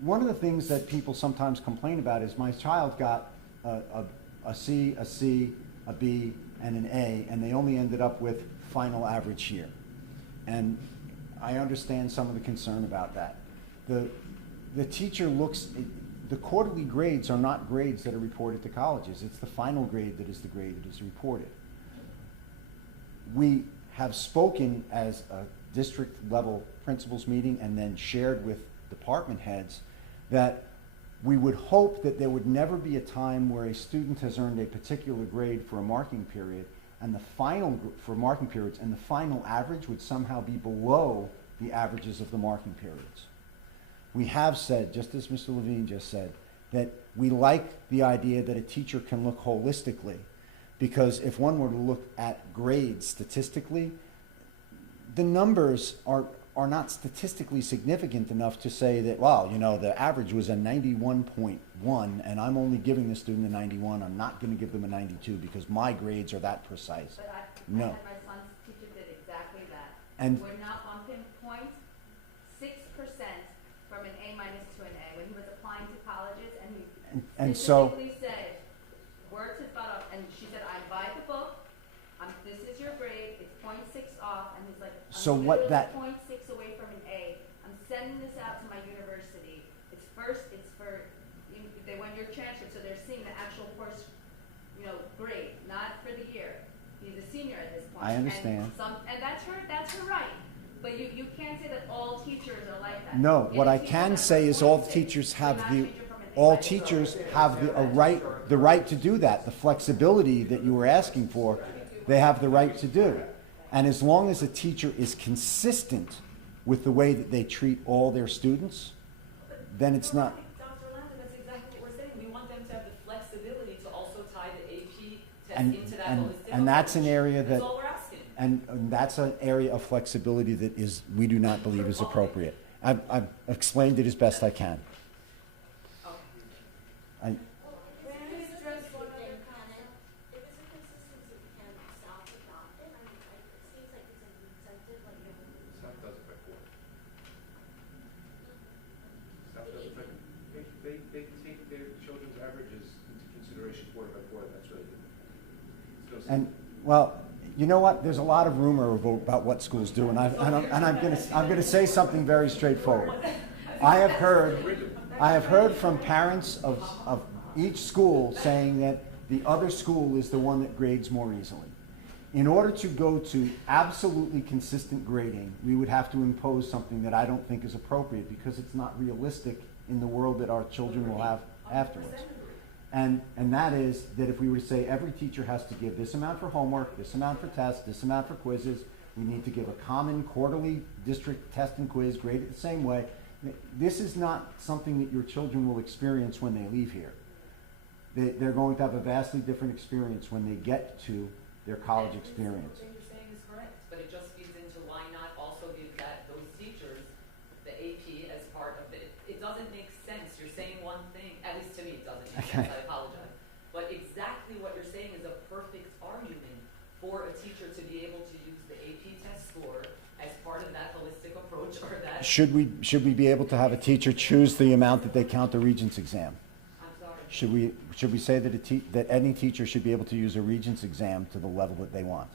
One of the things that people sometimes complain about is my child got a C, a B, and an A, and they only ended up with final average here. And I understand some of the concern about that. The teacher looks, the quarterly grades are not grades that are reported to colleges. It's the final grade that is the grade that is reported. We have spoken as a district level principals meeting and then shared with department heads that we would hope that there would never be a time where a student has earned a particular grade for a marking period and the final for marking periods and the final average would somehow be below the averages of the marking periods. We have said, just as Mr. Levine just said, that we like the idea that a teacher can look holistically, because if one were to look at grades statistically, the numbers are not statistically significant enough to say that, well, you know, the average was a 91.1 and I'm only giving the student a 91, I'm not going to give them a 92 because my grades are that precise. But I No. had my son's teacher did exactly that. And We're not bumping points 6% from an A minus to an A when he was applying to colleges and he and so specifically said, worked his butt off, and she said, I buy the book, this is your grade, it's 0.6 off, and he's like, So I'm what literally that- 0.6 away from senior at this point. I understand. And that's her right. But you can't say that all teachers are like that. No, And what a I teacher can that's say is all 26 teachers will have not the, change it from a all day-by-day. teachers have the right to do that. The flexibility that you were asking for, they have the right to do. And as long as a teacher is consistent with the way that they treat all their students, then it's not. Dr. Landon, that's exactly what we're saying. We want them to have the flexibility to also tie the AP test And, into that and, holistic and that's an approach. area that, That's all we're asking. and that's an area of flexibility that is, we do not believe is appropriate. I've explained it as best I can. I, May I address one other comment? If it's a consistency, we can self-adopt it. I mean, it seems like it's an incentive, like you have. South does it by quarter. South does it by, they take their children's averages into consideration quarter by quarter, that's what they do. So and, well, you know what? There's a lot of rumor about what schools do, and I'm gonna say something very straightforward. I have heard from parents of each school saying that the other school is the one that grades more easily. In order to go to absolutely consistent grading, we would have to impose something that I don't think is appropriate because it's not realistic in the world that our children will have afterwards. And that is that if we were to say every teacher has to give this amount for homework, this amount for tests, this amount for quizzes, we need to give a common quarterly district test and quiz graded the same way, this is not something that your children will experience when they leave here. They're going to have a vastly different experience when they get to their college experience. Everything you're saying is correct, but it just feeds into why not also give those teachers the AP as part of it. It doesn't make sense. You're saying one thing, at least to me it doesn't make sense, I apologize. But exactly what you're saying is a perfect argument for a teacher to be able to use the AP test score as part of that holistic approach or that. Should we be able to have a teacher choose the amount that they count the Regents exam? I'm sorry. Should we say that any teacher should be able to use a Regents exam to the level that they want?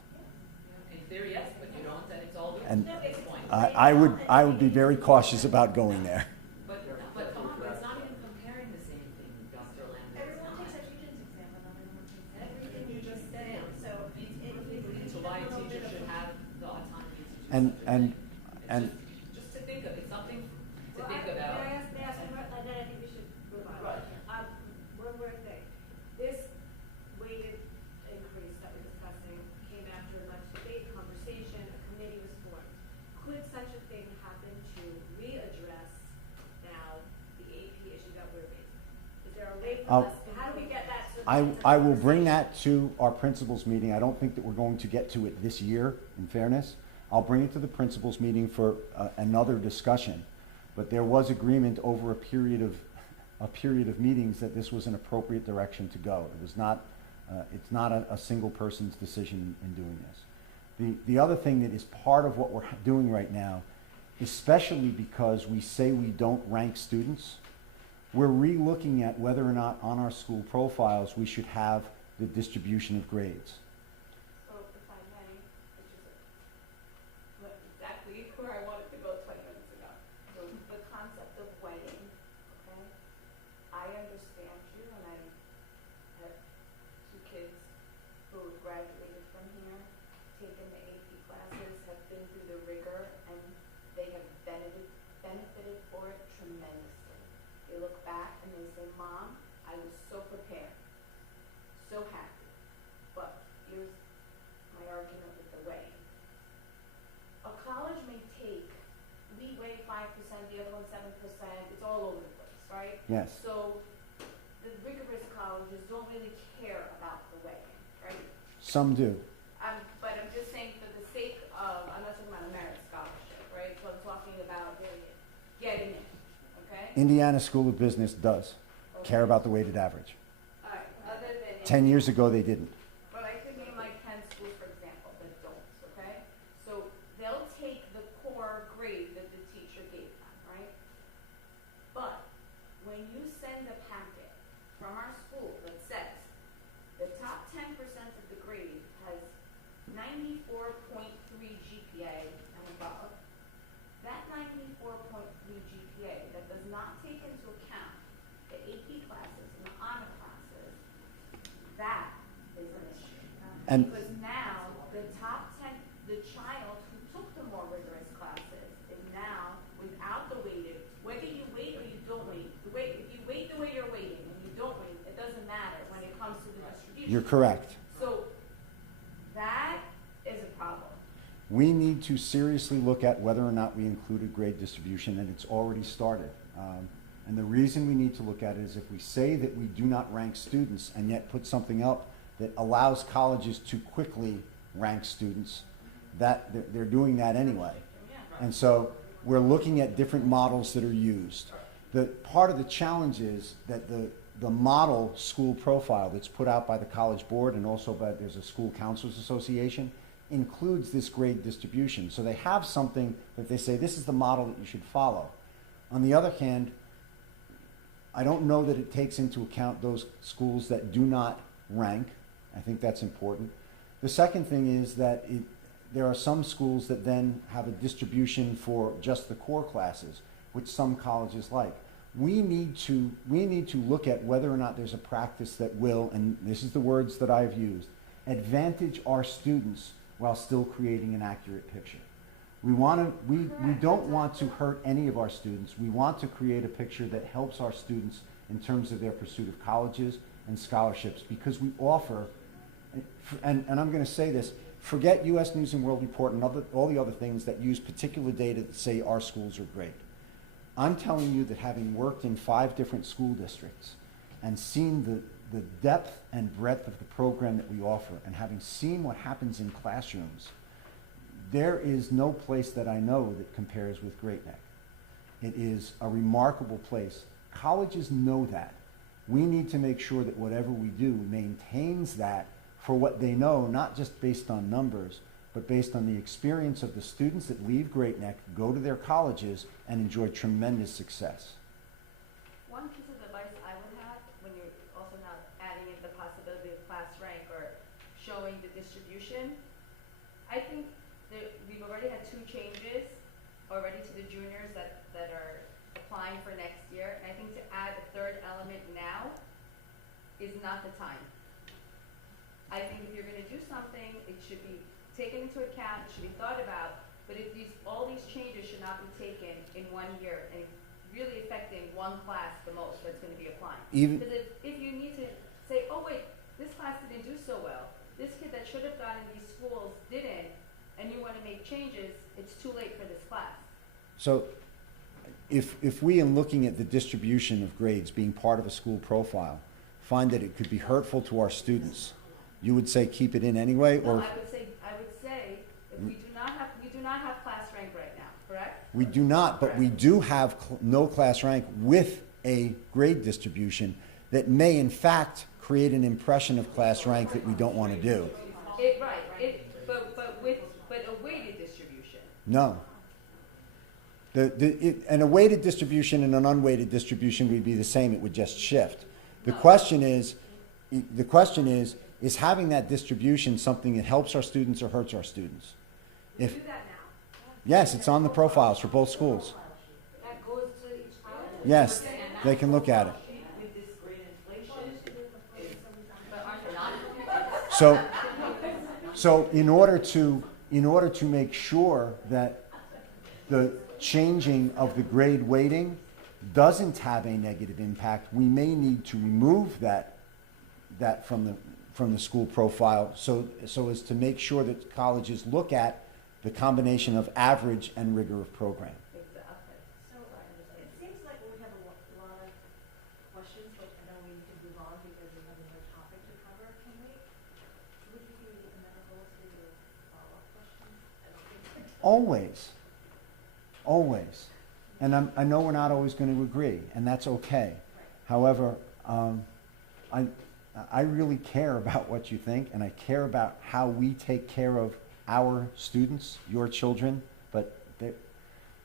In theory, yes, but you don't, and it's all good And at this point. I would be very cautious about going there. But come on, but it's not even comparing the same thing, Dr. Landon. It's Everyone not. takes a Regents exam, but not everyone takes Everything you just said. So So why a teacher should have the autonomy to do And such a thing. and It's just to think of, it's something to Well, think may about. I ask, and then I think we should move on. Right. One more thing. This weighted increase that we're discussing came after much debate, conversation, a committee was formed. Could such a thing happen to readdress now the AP issue that we're raising? Is there a way for us, how do we get that to? I will bring that to our principals meeting. I don't think that we're going to get to it this year, in fairness. I'll bring it to the principals meeting for another discussion. But there was agreement over a period of meetings that this was an appropriate direction to go. It was not, it's not a single person's decision in doing this. The other thing that is part of what we're doing right now, especially because we say we don't rank students, we're re-looking at whether or not on our school profiles we should have the distribution of grades. So if I may, which is exactly where I wanted to go 20 minutes ago. So the concept of weighting, okay? I understand you, and I have two kids who graduated from here, taken the AP classes, have been through the rigor, and they have benefited for it tremendously. They look back and they say, Mom, I was so prepared, so happy. But here's my argument with the weighing. A college may take, we weigh 5%, the other one 7%, it's all over the place, right? Yes. So the rigorous colleges don't really care about the weighing, right? Some do. But I'm just saying for the sake of, I'm not talking about a merit scholarship, right? So I'm talking about getting in, okay? Indiana School of Business does care about the weighted average. All right, other than. 10 years ago, they didn't. But I could name like 10 schools, for example, that don't, okay? So they'll take the core grade that the teacher gave them, right? But when you send a packet from our school that says the top 10% of the grade has 94.3 GPA and above, that 94.3 GPA that does not take into account the AP classes and the honor classes, that is an issue. And Because now the You're correct. So that is a problem. We need to seriously look at whether or not we included grade distribution, and it's already started. And the reason we need to look at it is if we say that we do not rank students and yet put something up that allows colleges to quickly rank students, that they're doing that anyway. And so we're looking at different models that are used. The part of the challenge is that the model school profile that's put out by the College Board and also there's a School Counselors Association includes this grade distribution. So they have something that they say, this is the model that you should follow. On the other hand, I don't know that it takes into account those schools that do not rank. I think that's important. The second thing is that there are some schools that then have a distribution for just the core classes, which some colleges like. We need to look at whether or not there's a practice that will, and this is the words that I've used, advantage our students while still creating an accurate picture. We don't want to hurt any of our students. We want to create a picture that helps our students in terms of their pursuit of colleges and scholarships, because we offer, and I'm going to say this, forget U.S. News and World Report and all the other things that use particular data that say our schools are great. I'm telling you that having worked in 5 different school districts and seen the depth and breadth of the program that we offer, and having seen what happens in classrooms, there is no place that I know that compares with Great Neck. It is a remarkable place. Colleges know that. We need to make sure that whatever we do maintains that for what they know, not just based on numbers, but based on the experience of the students that leave Great Neck, go to their colleges, and enjoy tremendous success. One piece of advice I would have, when you're also not adding in the possibility of class rank or showing the distribution, I think we've already had 2 changes already to the juniors that are applying for next year. And I think to add a 3rd element now is not the time. I think if you're going to do something, it should be taken into account, it should be thought about, but if all these changes should not be taken in 1 year and really affecting one class the most that's going to be applying. Because if you need to say, oh wait, this class didn't do so well, this kid that should have gotten these schools didn't, and you want to make changes, it's too late for this class. So if we, in looking at the distribution of grades being part of a school profile, find that it could be hurtful to our students, you would say keep it in anyway? No, or I would say if we do not have class rank right now, correct? We do not, but we do have no class rank with a grade distribution that may in fact create an impression of class rank that we don't want to do. But a weighted distribution. No. And a weighted distribution and an unweighted distribution would be the same. It would just shift. The question is, having that distribution something that helps our students or hurts our students? We do that now. Yes, it's on the profiles for both schools. That goes to each college. Yes, they can look at it. With this great inflation, but aren't they not? So in order to make sure that the changing of the grade weighting doesn't have a negative impact, we may need to remove that from the school profile so as to make sure that colleges look at the combination of average and rigor of program. Exactly. So it seems like we have a lot of questions, but I know we need to move on because we have another topic to cover. Would you be amenable to follow-up questions? Always. And I know we're not always going to agree, and that's okay. However, I really care about what you think, and I care about how we take care of our students, your children, but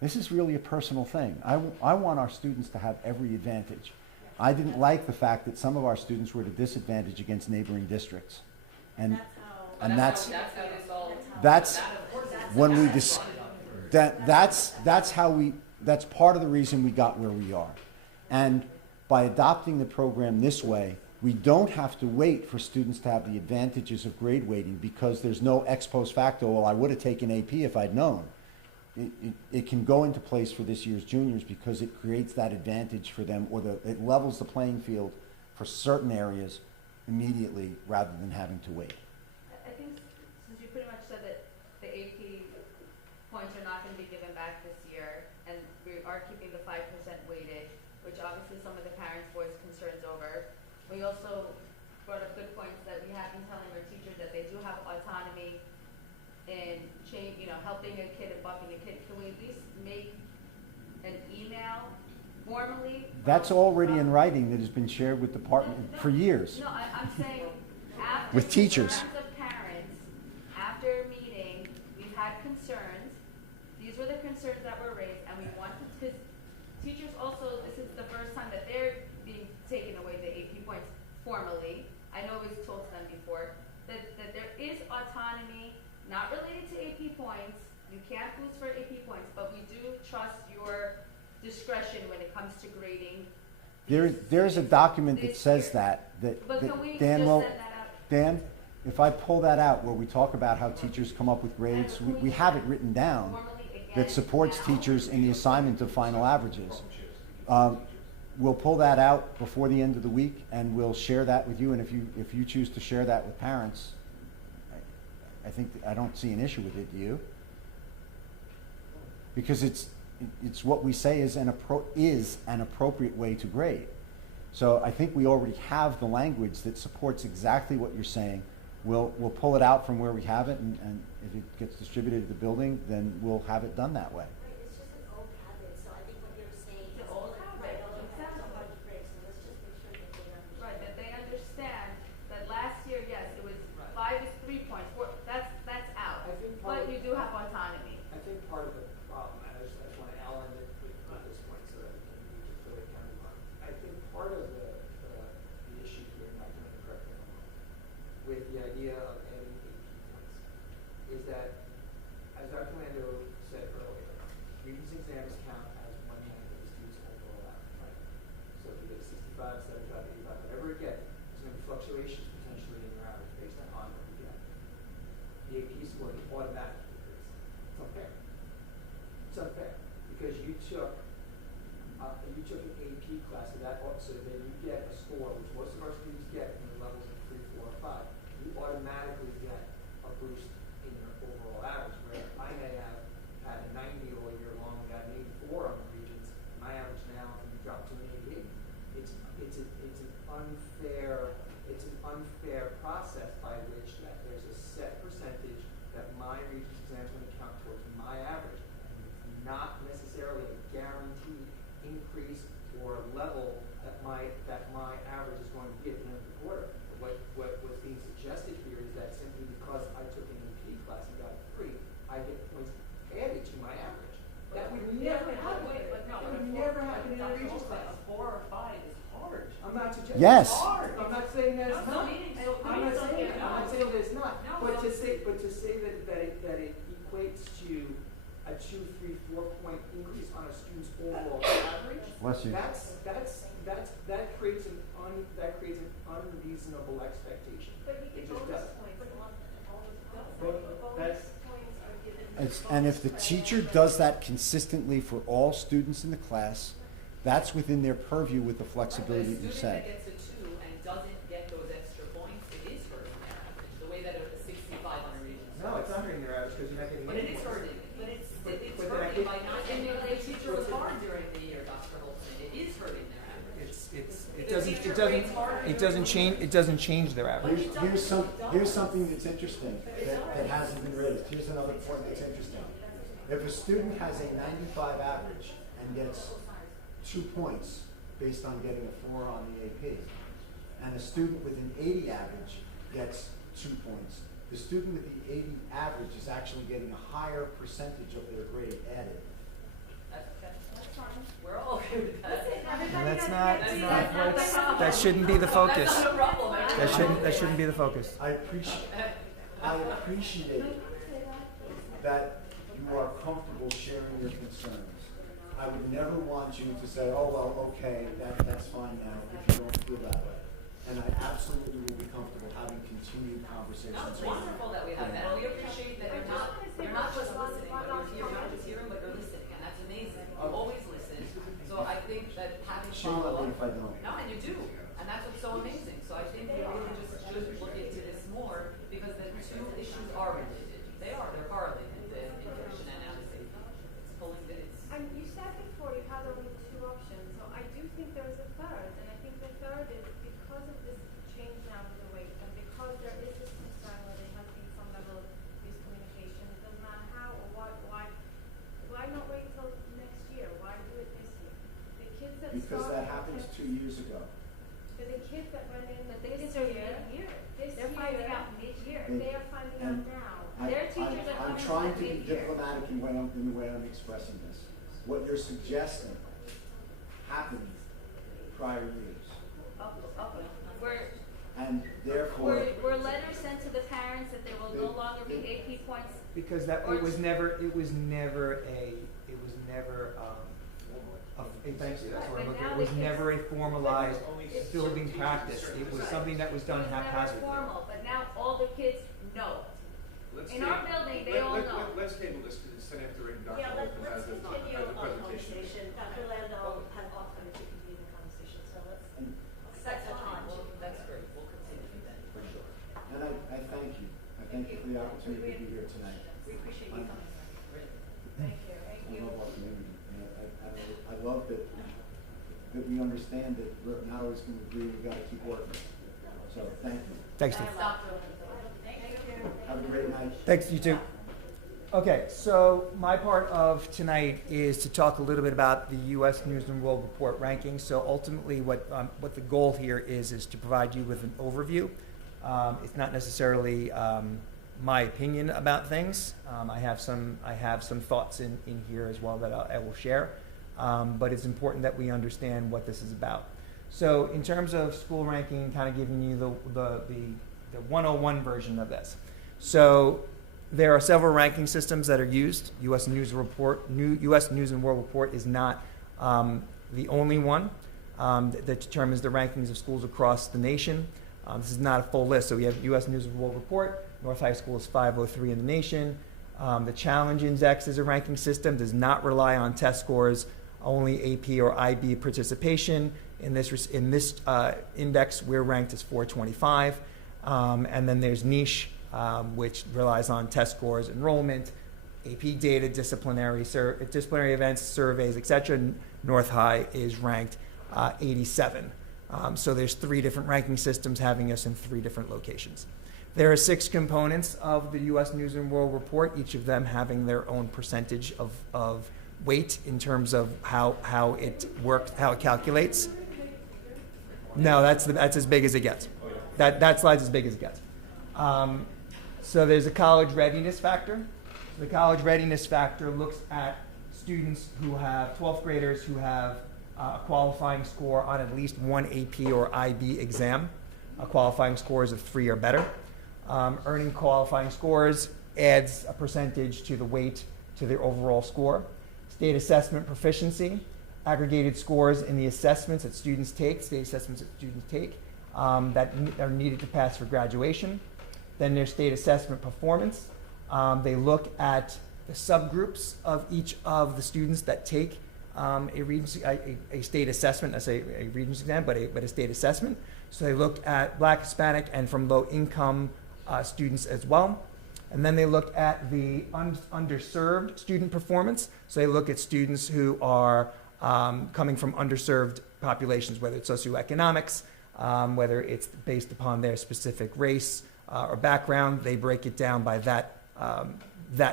this is really a personal thing. I want our students to have every advantage. I didn't like the fact that some of our students were at a disadvantage against neighboring districts. And that's part of the reason we got where we are. And by adopting the program this way, we don't have to wait for students to have the advantages of grade weighting because there's no ex post facto, well, I would have taken AP if I'd known. It can go into place for this year's juniors because it creates that advantage for them, or it levels the playing field for certain areas immediately rather than having to wait. I think since you pretty much said that the AP points are not gonna be given back this year, and we are keeping the 5% weighted, which obviously some of the parents voiced concerns over. We also brought up good points that we have been telling our teachers that they do have autonomy in helping a kid and bumping a kid. Can we at least make an email formally? That's already in writing that has been shared with the department for years. No, I'm saying after. With teachers. concerns of parents, after a meeting, we've had concerns. These were the concerns that were raised, and we wanted, because teachers also, this is the first time that they're being taken away the AP points formally. I know it was told to them before, that there is autonomy, not related to AP points. You can't boost for AP points, but we do trust your discretion when it comes to grading. There's a document that this says year. that But can we Dan just will, send that out? Dan, if I pull that out where we talk about how teachers come up with grades, we have it written down Formally again that supports now? teachers in the assignment of final averages. We'll pull that out before the end of the week, and we'll share that with you, and if you choose to share that with parents, I don't see an issue with it, do you? Because it's what we say is an appropriate way to grade. So I think we already have the language that supports exactly what you're saying. We'll pull it out from where we have it, and if it gets distributed to the building, then we'll have it done that way. Right, it's just an old habit, so I think what you're saying It's is. an old habit, Right, old habit, exactly. so hard to break, so let's just make sure that they understand. Right, that they understand that last year, yes, it was 5 is 3 points, that's out. I think part But of- you do have autonomy. I think part of the problem, and I just want to outline it at this point so that we can throw it down the line. I think part of the issue here, and I can correct me if I'm wrong, with the idea of adding AP points, is that, as Dr. Lando said earlier, readings exams count as 1/9 of the student's overall average, right? So if you get 65, 75, 85, whatever you get, there's going to be fluctuations potentially in your average based on what you get. The AP score is automatically increase. It's unfair. It's unfair because you took an AP class, so then you get a score, which most of our students get in the levels of 3, 4, or 5. You automatically get a boost in your overall average. Where I may have had a 90 all year long and got an 84 on the regions, my average now can drop to an 88. It's an unfair process by which that there's a set percentage that my regions exam is going to count towards my average, and it's not necessarily a guaranteed increase or level that my average is going to be at the end of the quarter. What's being suggested here is that simply because I took an AP class and got a 3, I get points added to my average. That would never happen. That would never happen in a regions class. A 4 or 5 is hard. I'm not suggesting Yes. it's hard. I'm not saying that it's No, not. meetings- I'm not meetings don't saying get that. I'm not hard. saying that it's not. No, But no. to say that it equates to a 2, 3, 4 point increase on a student's overall average. Bless you. That creates an unreasonable expectation. But you It get just bonus does. points all the time. But Bonus points are given. And if the teacher does that consistently for all students in the class, that's within their purview with the flexibility that you But a said. student that gets a 2 and doesn't get those extra points, it is hurting their average, the way that a 65 on a region. No, it's not hurting their average because you're not getting But any it is points. hurting, but it's But then I hurting think- by not, and your teacher was hard during the year, Dr. Holtzman, it is hurting their average. It doesn't change their average. Here's something that's interesting that hasn't been raised. Here's another point that's interesting. If a student has a 95 average and gets 2 points based on getting a 4 on the AP, and a student with an 80 average gets 2 points, the student with the 80 average is actually getting a higher percentage of their grade added. That's fine, we're all okay with that. And that's not what's, the problem. that shouldn't be the focus. That's not a problem, That shouldn't be the focus. I appreciate that you are comfortable sharing your concerns. I would never want you to say, oh, well, okay, that's fine now, if you don't feel that way. And I absolutely will be comfortable having continued conversations. No, it's with you. wonderful that we have that, and we appreciate that you're not just listening, but you're not just hearing, but you're listening, and that's amazing. You always listen, so I think that having Shame on follow-up. me if I don't. No, and you do, and that's what's so amazing, so I think we really just before you had only two options, so I do think there is a third, and I think the third is because of this change now with the weight, and because there is this concern where there has been some level of miscommunication, it doesn't matter how or why not wait till next year? Why do it this year? The kids that Because started that happened at- 2 years ago. But the kids that went in But the this kids are year, mid-year. this They're year, finding out mid-year. they are finding out And- now. Their teachers are I'm coming trying to to be mid-year. diplomatic in the way I'm expressing this. What you're suggesting happened prior years, and therefore, Were letters sent to the parents that there will no longer be AP points? Because that, Or it was it's- never, thank you, that's what I'm But looking now at. It was they can- never a formalized It's building just- practice. It was something that was done It was never haphazardly. formal, but now all the kids know. Let's In table- our building, they all know. Let's table this, because it's set after Dr. Yeah, Holton let's has the continue has the on the presentation. conversation. Dr. Landau has offered to continue the conversation, so let's and set the time. That's great, we'll continue then, for sure. and I thank you. I thank you for the opportunity to be here tonight. We appreciate you coming. Thank you. Thank I love our community, and I love that we understand that we're not always going to agree, we've got to keep working. So, thank you. Thanks, Steve. Have a great night. Thanks, you too. Okay, so my part of tonight is to talk a little bit about the U.S. News and World Report rankings. So ultimately, what the goal here is to provide you with an overview. It's not necessarily my opinion about things. I have some thoughts in here as well that I will share. But it's important that we understand what this is about. So in terms of school ranking, kind of giving you the 101 version of this. So there are several ranking systems that are used. U.S. News and World Report is not the only one that determines the rankings of schools across the nation. This is not a full list. So we have U.S. News and World Report. North High School is 503 in the nation. The Challenge Index is a ranking system, does not rely on test scores, only AP or IB participation. In this index, we're ranked as 425. And then there's Niche, which relies on test scores, enrollment, AP data, disciplinary events, surveys, etc. North High is ranked 87. So there's 3 different ranking systems having us in 3 different locations. There are 6 components of the U.S. News and World Report, each of them having their own percentage of weight in terms of how it works, how it calculates. No, that's as big as it gets. That slide's as big as it gets. So there's a college readiness factor. The college readiness factor looks at students who have 12th graders who have a qualifying score on at least one AP or IB exam, qualifying scores of 3 or better. Earning qualifying scores adds a percentage to the weight to their overall score. State assessment proficiency, aggregated scores in the assessments that students take, that are needed to pass for graduation. Then there's state assessment performance. They look at the subgroups of each of the students that take a state assessment, I say a Regents exam, but a state assessment. So they look at Black, Hispanic, and from low income students as well. And then they look at the underserved student performance. So they look at students who are coming from underserved populations, whether it's socioeconomics, whether it's based upon their specific race or background. They break it down by that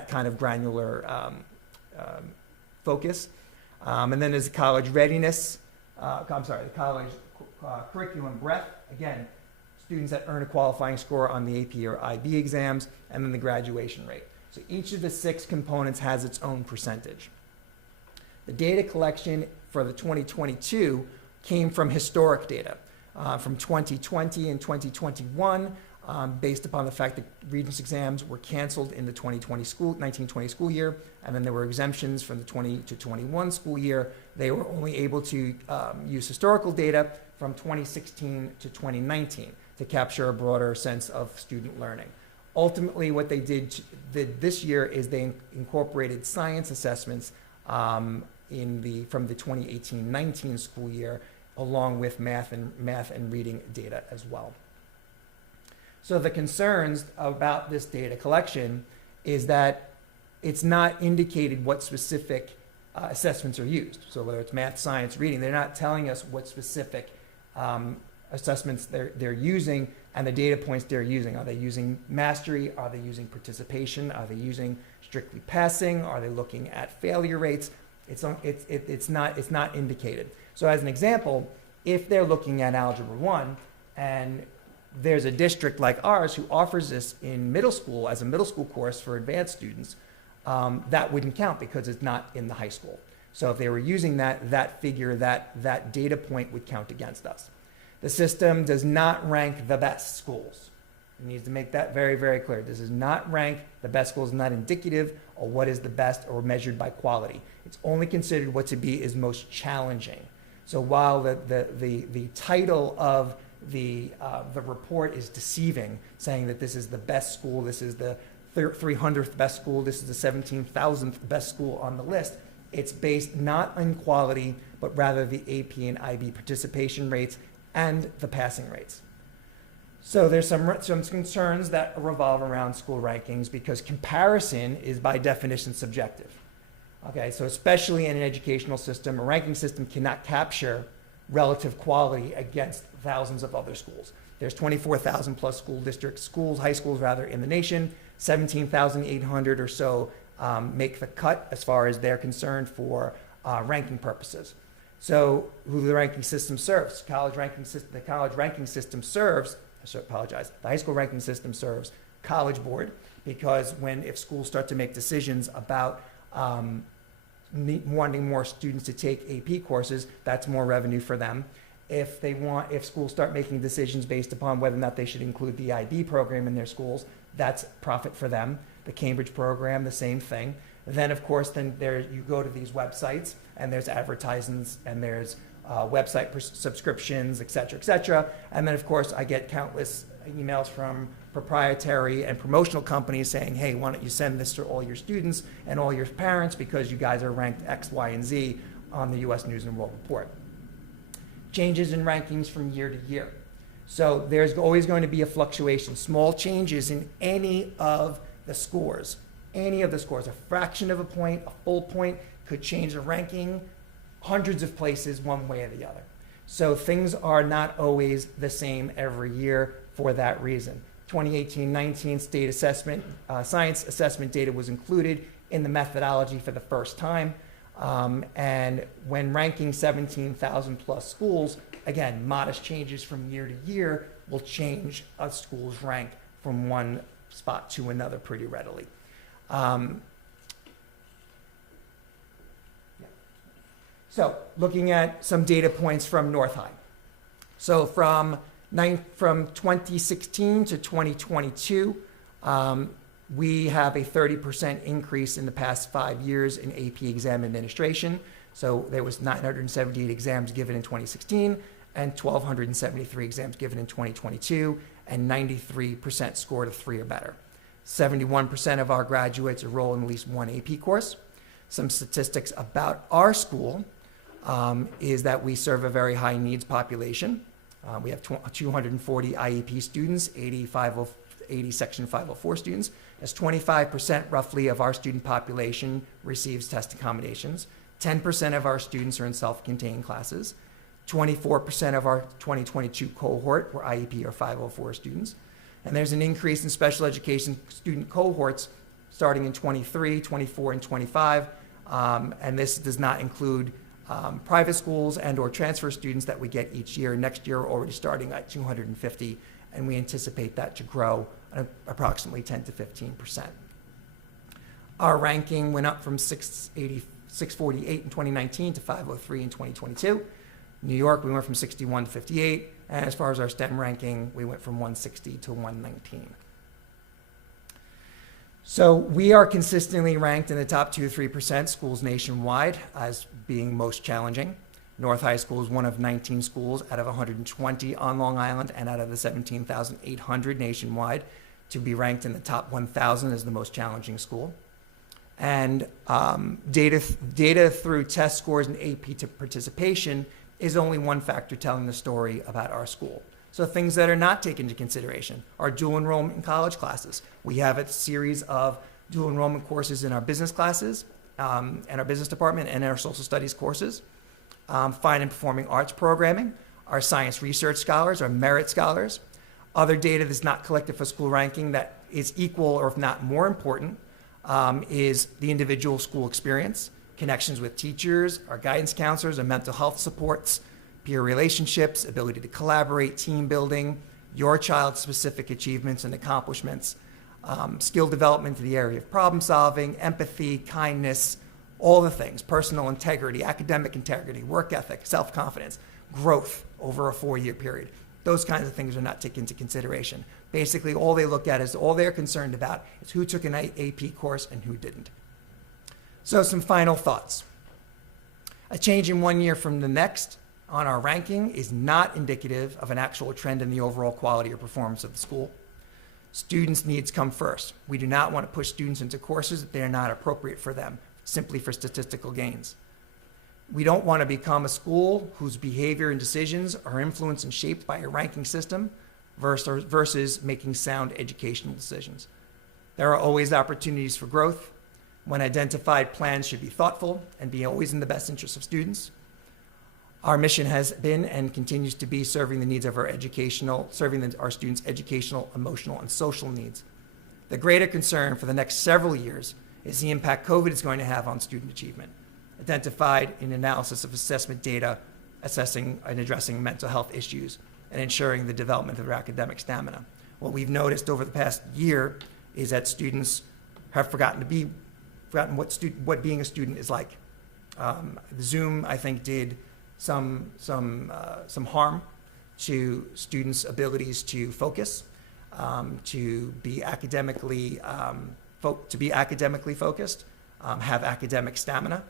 kind of granular focus. And then there's college readiness, the college curriculum breadth. Again, students that earn a qualifying score on the AP or IB exams, and then the graduation rate. So each of the 6 components has its own percentage. The data collection for the 2022 came from historic data from 2020 and 2021, based upon the fact that Regents exams were canceled in the 1920 school year, and then there were exemptions from the 20 to 21 school year. They were only able to use historical data from 2016 to 2019 to capture a broader sense of student learning. Ultimately, what they did this year is they incorporated science assessments from the 2018-19 school year, along with math and reading data as well. So the concerns about this data collection is that it's not indicated what specific assessments are used. So whether it's math, science, reading, they're not telling us what specific assessments they're using and the data points they're using. Are they using mastery? Are they using participation? Are they using strictly passing? Are they looking at failure rates? It's not indicated. So as an example, if they're looking at Algebra 1 and there's a district like ours who offers this in middle school as a middle school course for advanced students, that wouldn't count because it's not in the high school. So if they were using that figure, that data point would count against us. The system does not rank the best schools. It needs to make that very, very clear. This does not rank the best schools, not indicative of what is the best or measured by quality. It's only considered what to be is most challenging. So while the title of the report is deceiving, saying that this is the best school, this is the 300th best school, this is the 17,000th best school on the list, it's based not on quality, but rather the AP and IB participation rates and the passing rates. So there's some concerns that revolve around school rankings because comparison is by definition subjective. Okay, so especially in an educational system, a ranking system cannot capture relative quality against thousands of other schools. There's 24,000 plus school districts, high schools rather, in the nation. 17,800 or so make the cut as far as they're concerned for ranking purposes. So who the ranking system serves? The college ranking system serves, the high school ranking system serves College Board, because if schools start to make decisions about wanting more students to take AP courses, that's more revenue for them. If schools start making decisions based upon whether or not they should include the IB program in their schools, that's profit for them. The Cambridge program, the same thing. Then, of course, you go to these websites, and there's advertisements, and there's website subscriptions, et cetera, and then, of course, I get countless emails from proprietary and promotional companies saying, hey, why don't you send this to all your students and all your parents because you guys are ranked X, Y, and Z on the U.S. News and World Report. Changes in rankings from year to year. So there's always going to be a fluctuation, small changes in any of the scores, a fraction of a point, a full point could change the ranking hundreds of places one way or the other. So things are not always the same every year for that reason. 2018-19 state assessment, science assessment data was included in the methodology for the first time. And when ranking 17,000 plus schools, again, modest changes from year to year will change a school's rank from one spot to another pretty readily. So looking at some data points from North High. So from 2016 to 2022, we have a 30% increase in the past 5 years in AP exam administration. So there was 978 exams given in 2016 and 1,273 exams given in 2022, and 93% scored a 3 or better. 71% of our graduates enroll in at least one AP course. Some statistics about our school is that we serve a very high needs population. We have 240 IEP students, 80 Section 504 students. That's 25% roughly of our student population receives test accommodations. 10% of our students are in self-contained classes. 24% of our 2022 cohort were IEP or 504 students. And there's an increase in special education student cohorts starting in 23, 24, and 25. And this does not include private schools and or transfer students that we get each year. Next year, we're already starting at 250, and we anticipate that to grow at approximately 10 to 15%. Our ranking went up from 648 in 2019 to 503 in 2022. New York, we went from 61 to 58, and as far as our STEM ranking, we went from 160 to 119. So we are consistently ranked in the top 2 to 3% schools nationwide as being most challenging. North High School is one of 19 schools out of 120 on Long Island and out of the 17,800 nationwide to be ranked in the top 1,000 as the most challenging school. And data through test scores and AP to participation is only one factor telling the story about our school. So things that are not taken into consideration are dual enrollment in college classes. We have a series of dual enrollment courses in our business classes, and our business department and our social studies courses. Fine and performing arts programming, our science research scholars, our merit scholars. Other data that's not collected for school ranking that is equal or if not more important is the individual school experience, connections with teachers, our guidance counselors, our mental health supports, peer relationships, ability to collaborate, team building, your child's specific achievements and accomplishments, skill development in the area of problem solving, empathy, kindness, all the things, personal integrity, academic integrity, work ethic, self-confidence, growth over a 4-year period. Those kinds of things are not taken into consideration. Basically, all they look at is, all they're concerned about is who took an AP course and who didn't. So some final thoughts. A change in 1 year from the next on our ranking is not indicative of an actual trend in the overall quality or performance of the school. Students' needs come first. We do not want to push students into courses that they are not appropriate for them, simply for statistical gains. We don't want to become a school whose behavior and decisions are influenced and shaped by a ranking system versus making sound educational decisions. There are always opportunities for growth. When identified, plans should be thoughtful and be always in the best interest of students. Our mission has been and continues to be serving the needs of our our students' educational, emotional, and social needs. The greater concern for the next several years is the impact COVID is going to have on student achievement, identified in analysis of assessment data, assessing and addressing mental health issues, and ensuring the development of their academic stamina. What we've noticed over the past year is that students have forgotten what being a student is like. Zoom, I think, did some harm to students' abilities to focus, to be academically focused, have academic stamina.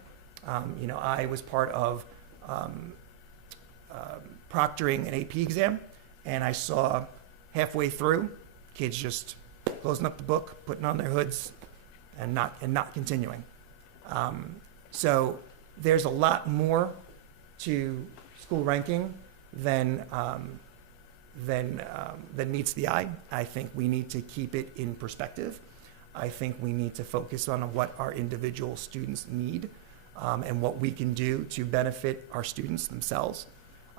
I was part of proctoring an AP exam, and I saw halfway through kids just closing up the book, putting on their hoods, and not continuing. So there's a lot more to school ranking than meets the eye. I think we need to keep it in perspective. I think we need to focus on what our individual students need and what we can do to benefit our students themselves.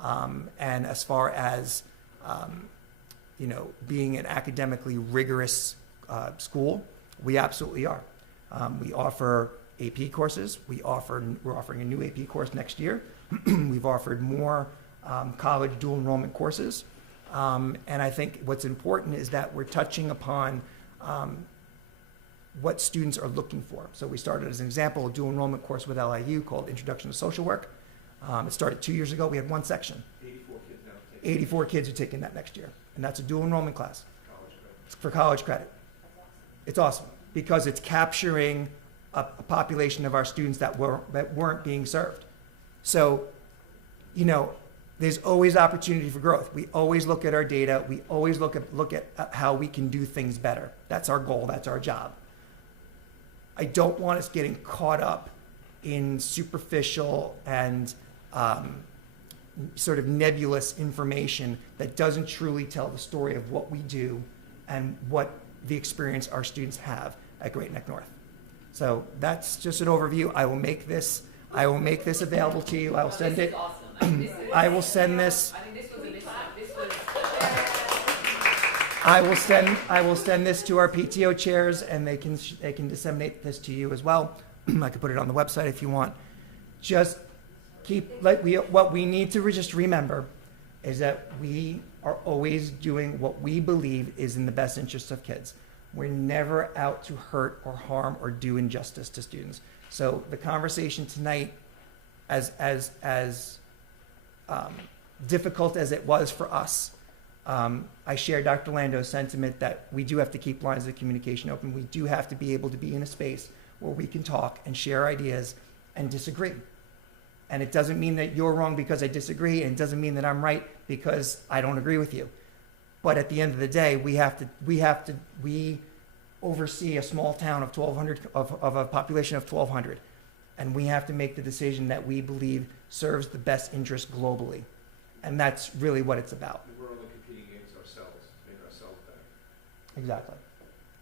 And as far as being an academically rigorous school, we absolutely are. We offer AP courses. We're offering a new AP course next year. We've offered more college dual enrollment courses. And I think what's important is that we're touching upon what students are looking for. So we started, as an example, a dual enrollment course with LIU called Introduction to Social Work. It started 2 years ago. We had one section. 84 kids now taking 84 kids are taking that next year. And that's a dual enrollment class college credit. for college credit. It's awesome because it's capturing a population of our students that weren't being served. So, there's always opportunity for growth. We always look at our data. We always look at how we can do things better. That's our goal. That's our job. I don't want us getting caught up in superficial and sort of nebulous information that doesn't truly tell the story of what we do and what the experience our students have at Great Neck North. So that's just an overview. I will make this available to you. I will send it. This is awesome. I mean, I will send this. I mean, this was a mission. This was. I will send this to our PTO chairs, and they can disseminate this to you as well. I could put it on the website if you want. Just what we need to just remember is that we are always doing what we believe is in the best interest of kids. We're never out to hurt or harm or do injustice to students. So the conversation tonight, as difficult as it was for us, I share Dr. Lando's sentiment that we do have to keep lines of communication open. We do have to be able to be in a space where we can talk and share ideas and disagree. And it doesn't mean that you're wrong because I disagree, and it doesn't mean that I'm right because I don't agree with you. But at the end of the day, we oversee a small town of 1,200, of a population of 1,200. And we have to make the decision that we believe serves the best interest globally. And that's really what it's about. We're only competing against ourselves, make ourselves better. Exactly.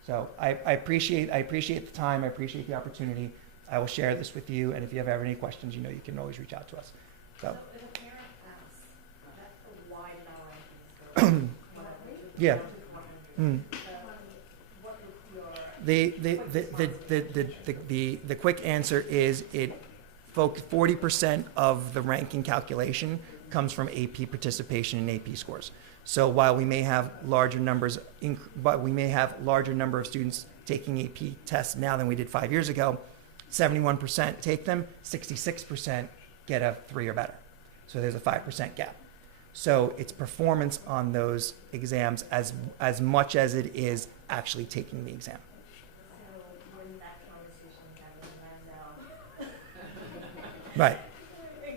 So I appreciate the time. I appreciate the opportunity. I will share this with you, and if you ever have any questions, you know you can always reach out to us. So, If a parent asks, why did our rankings go? yeah. Mm. What would your The quick answer is 40% of the ranking calculation comes from AP participation and AP scores. So while we may have larger numbers, but we may have larger number of students taking AP tests now than we did 5 years ago, 71% take them, 66% get a 3 or better. So there's a 5% gap. So it's performance on those exams as much as it is actually taking the exam. So when that conversation kind of ends out, Right.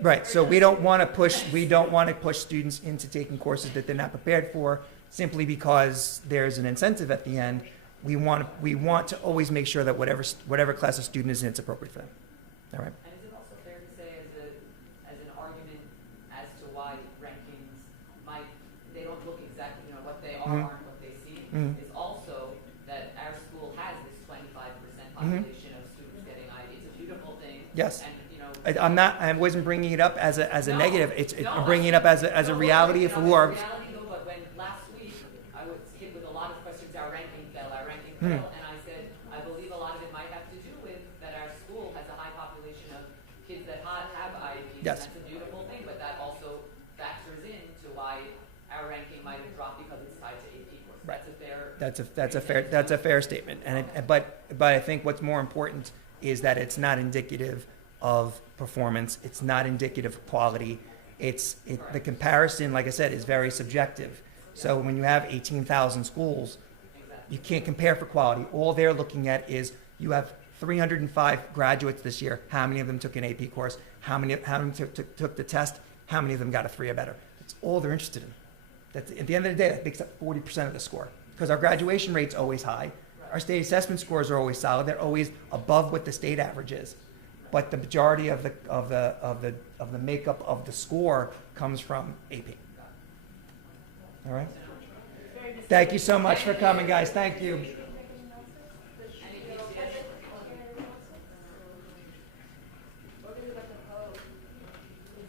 Right. So we don't want to push students into taking courses that they're not prepared for simply because there's an incentive at the end. We want to always make sure that whatever class a student is in, it's appropriate for them. All right. And is it also fair to say as an argument as to why rankings they don't look exactly, what they are Mhm. aren't what they seem, Mhm. is also that our school has this 25% population of students getting IB. It's a beautiful thing. Yes. And, I wasn't bringing it up as a No, negative. no, I'm bringing it up as a reality for who are. It's a reality though, but when last week I was hit with a lot of questions, our ranking fell, Hmm. and I said, I believe a lot of it might have to do with that our school has a high population of kids that have IEPs. Yes. And that's a beautiful thing, but that also factors into why our ranking might have dropped because it's tied to AP courses. Right. That's a fair statement. But I think what's more important is that it's not indicative of performance. It's not indicative of quality. The comparison, like I said, is very subjective. So when you have 18,000 schools, you can't compare for quality. All they're looking at is you have 305 graduates this year. How many of them took an AP course? How many took the test? How many of them got a 3 or better? That's all they're interested in. That's, at the end of the day, that makes up 40% of the score. Because our graduation rate's always high. Our state assessment scores are always solid. They're always above what the state average is. But the majority of the makeup of the score comes from AP. All right. Thank you so much for coming, guys. Thank you.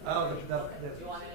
Oh, Do you want to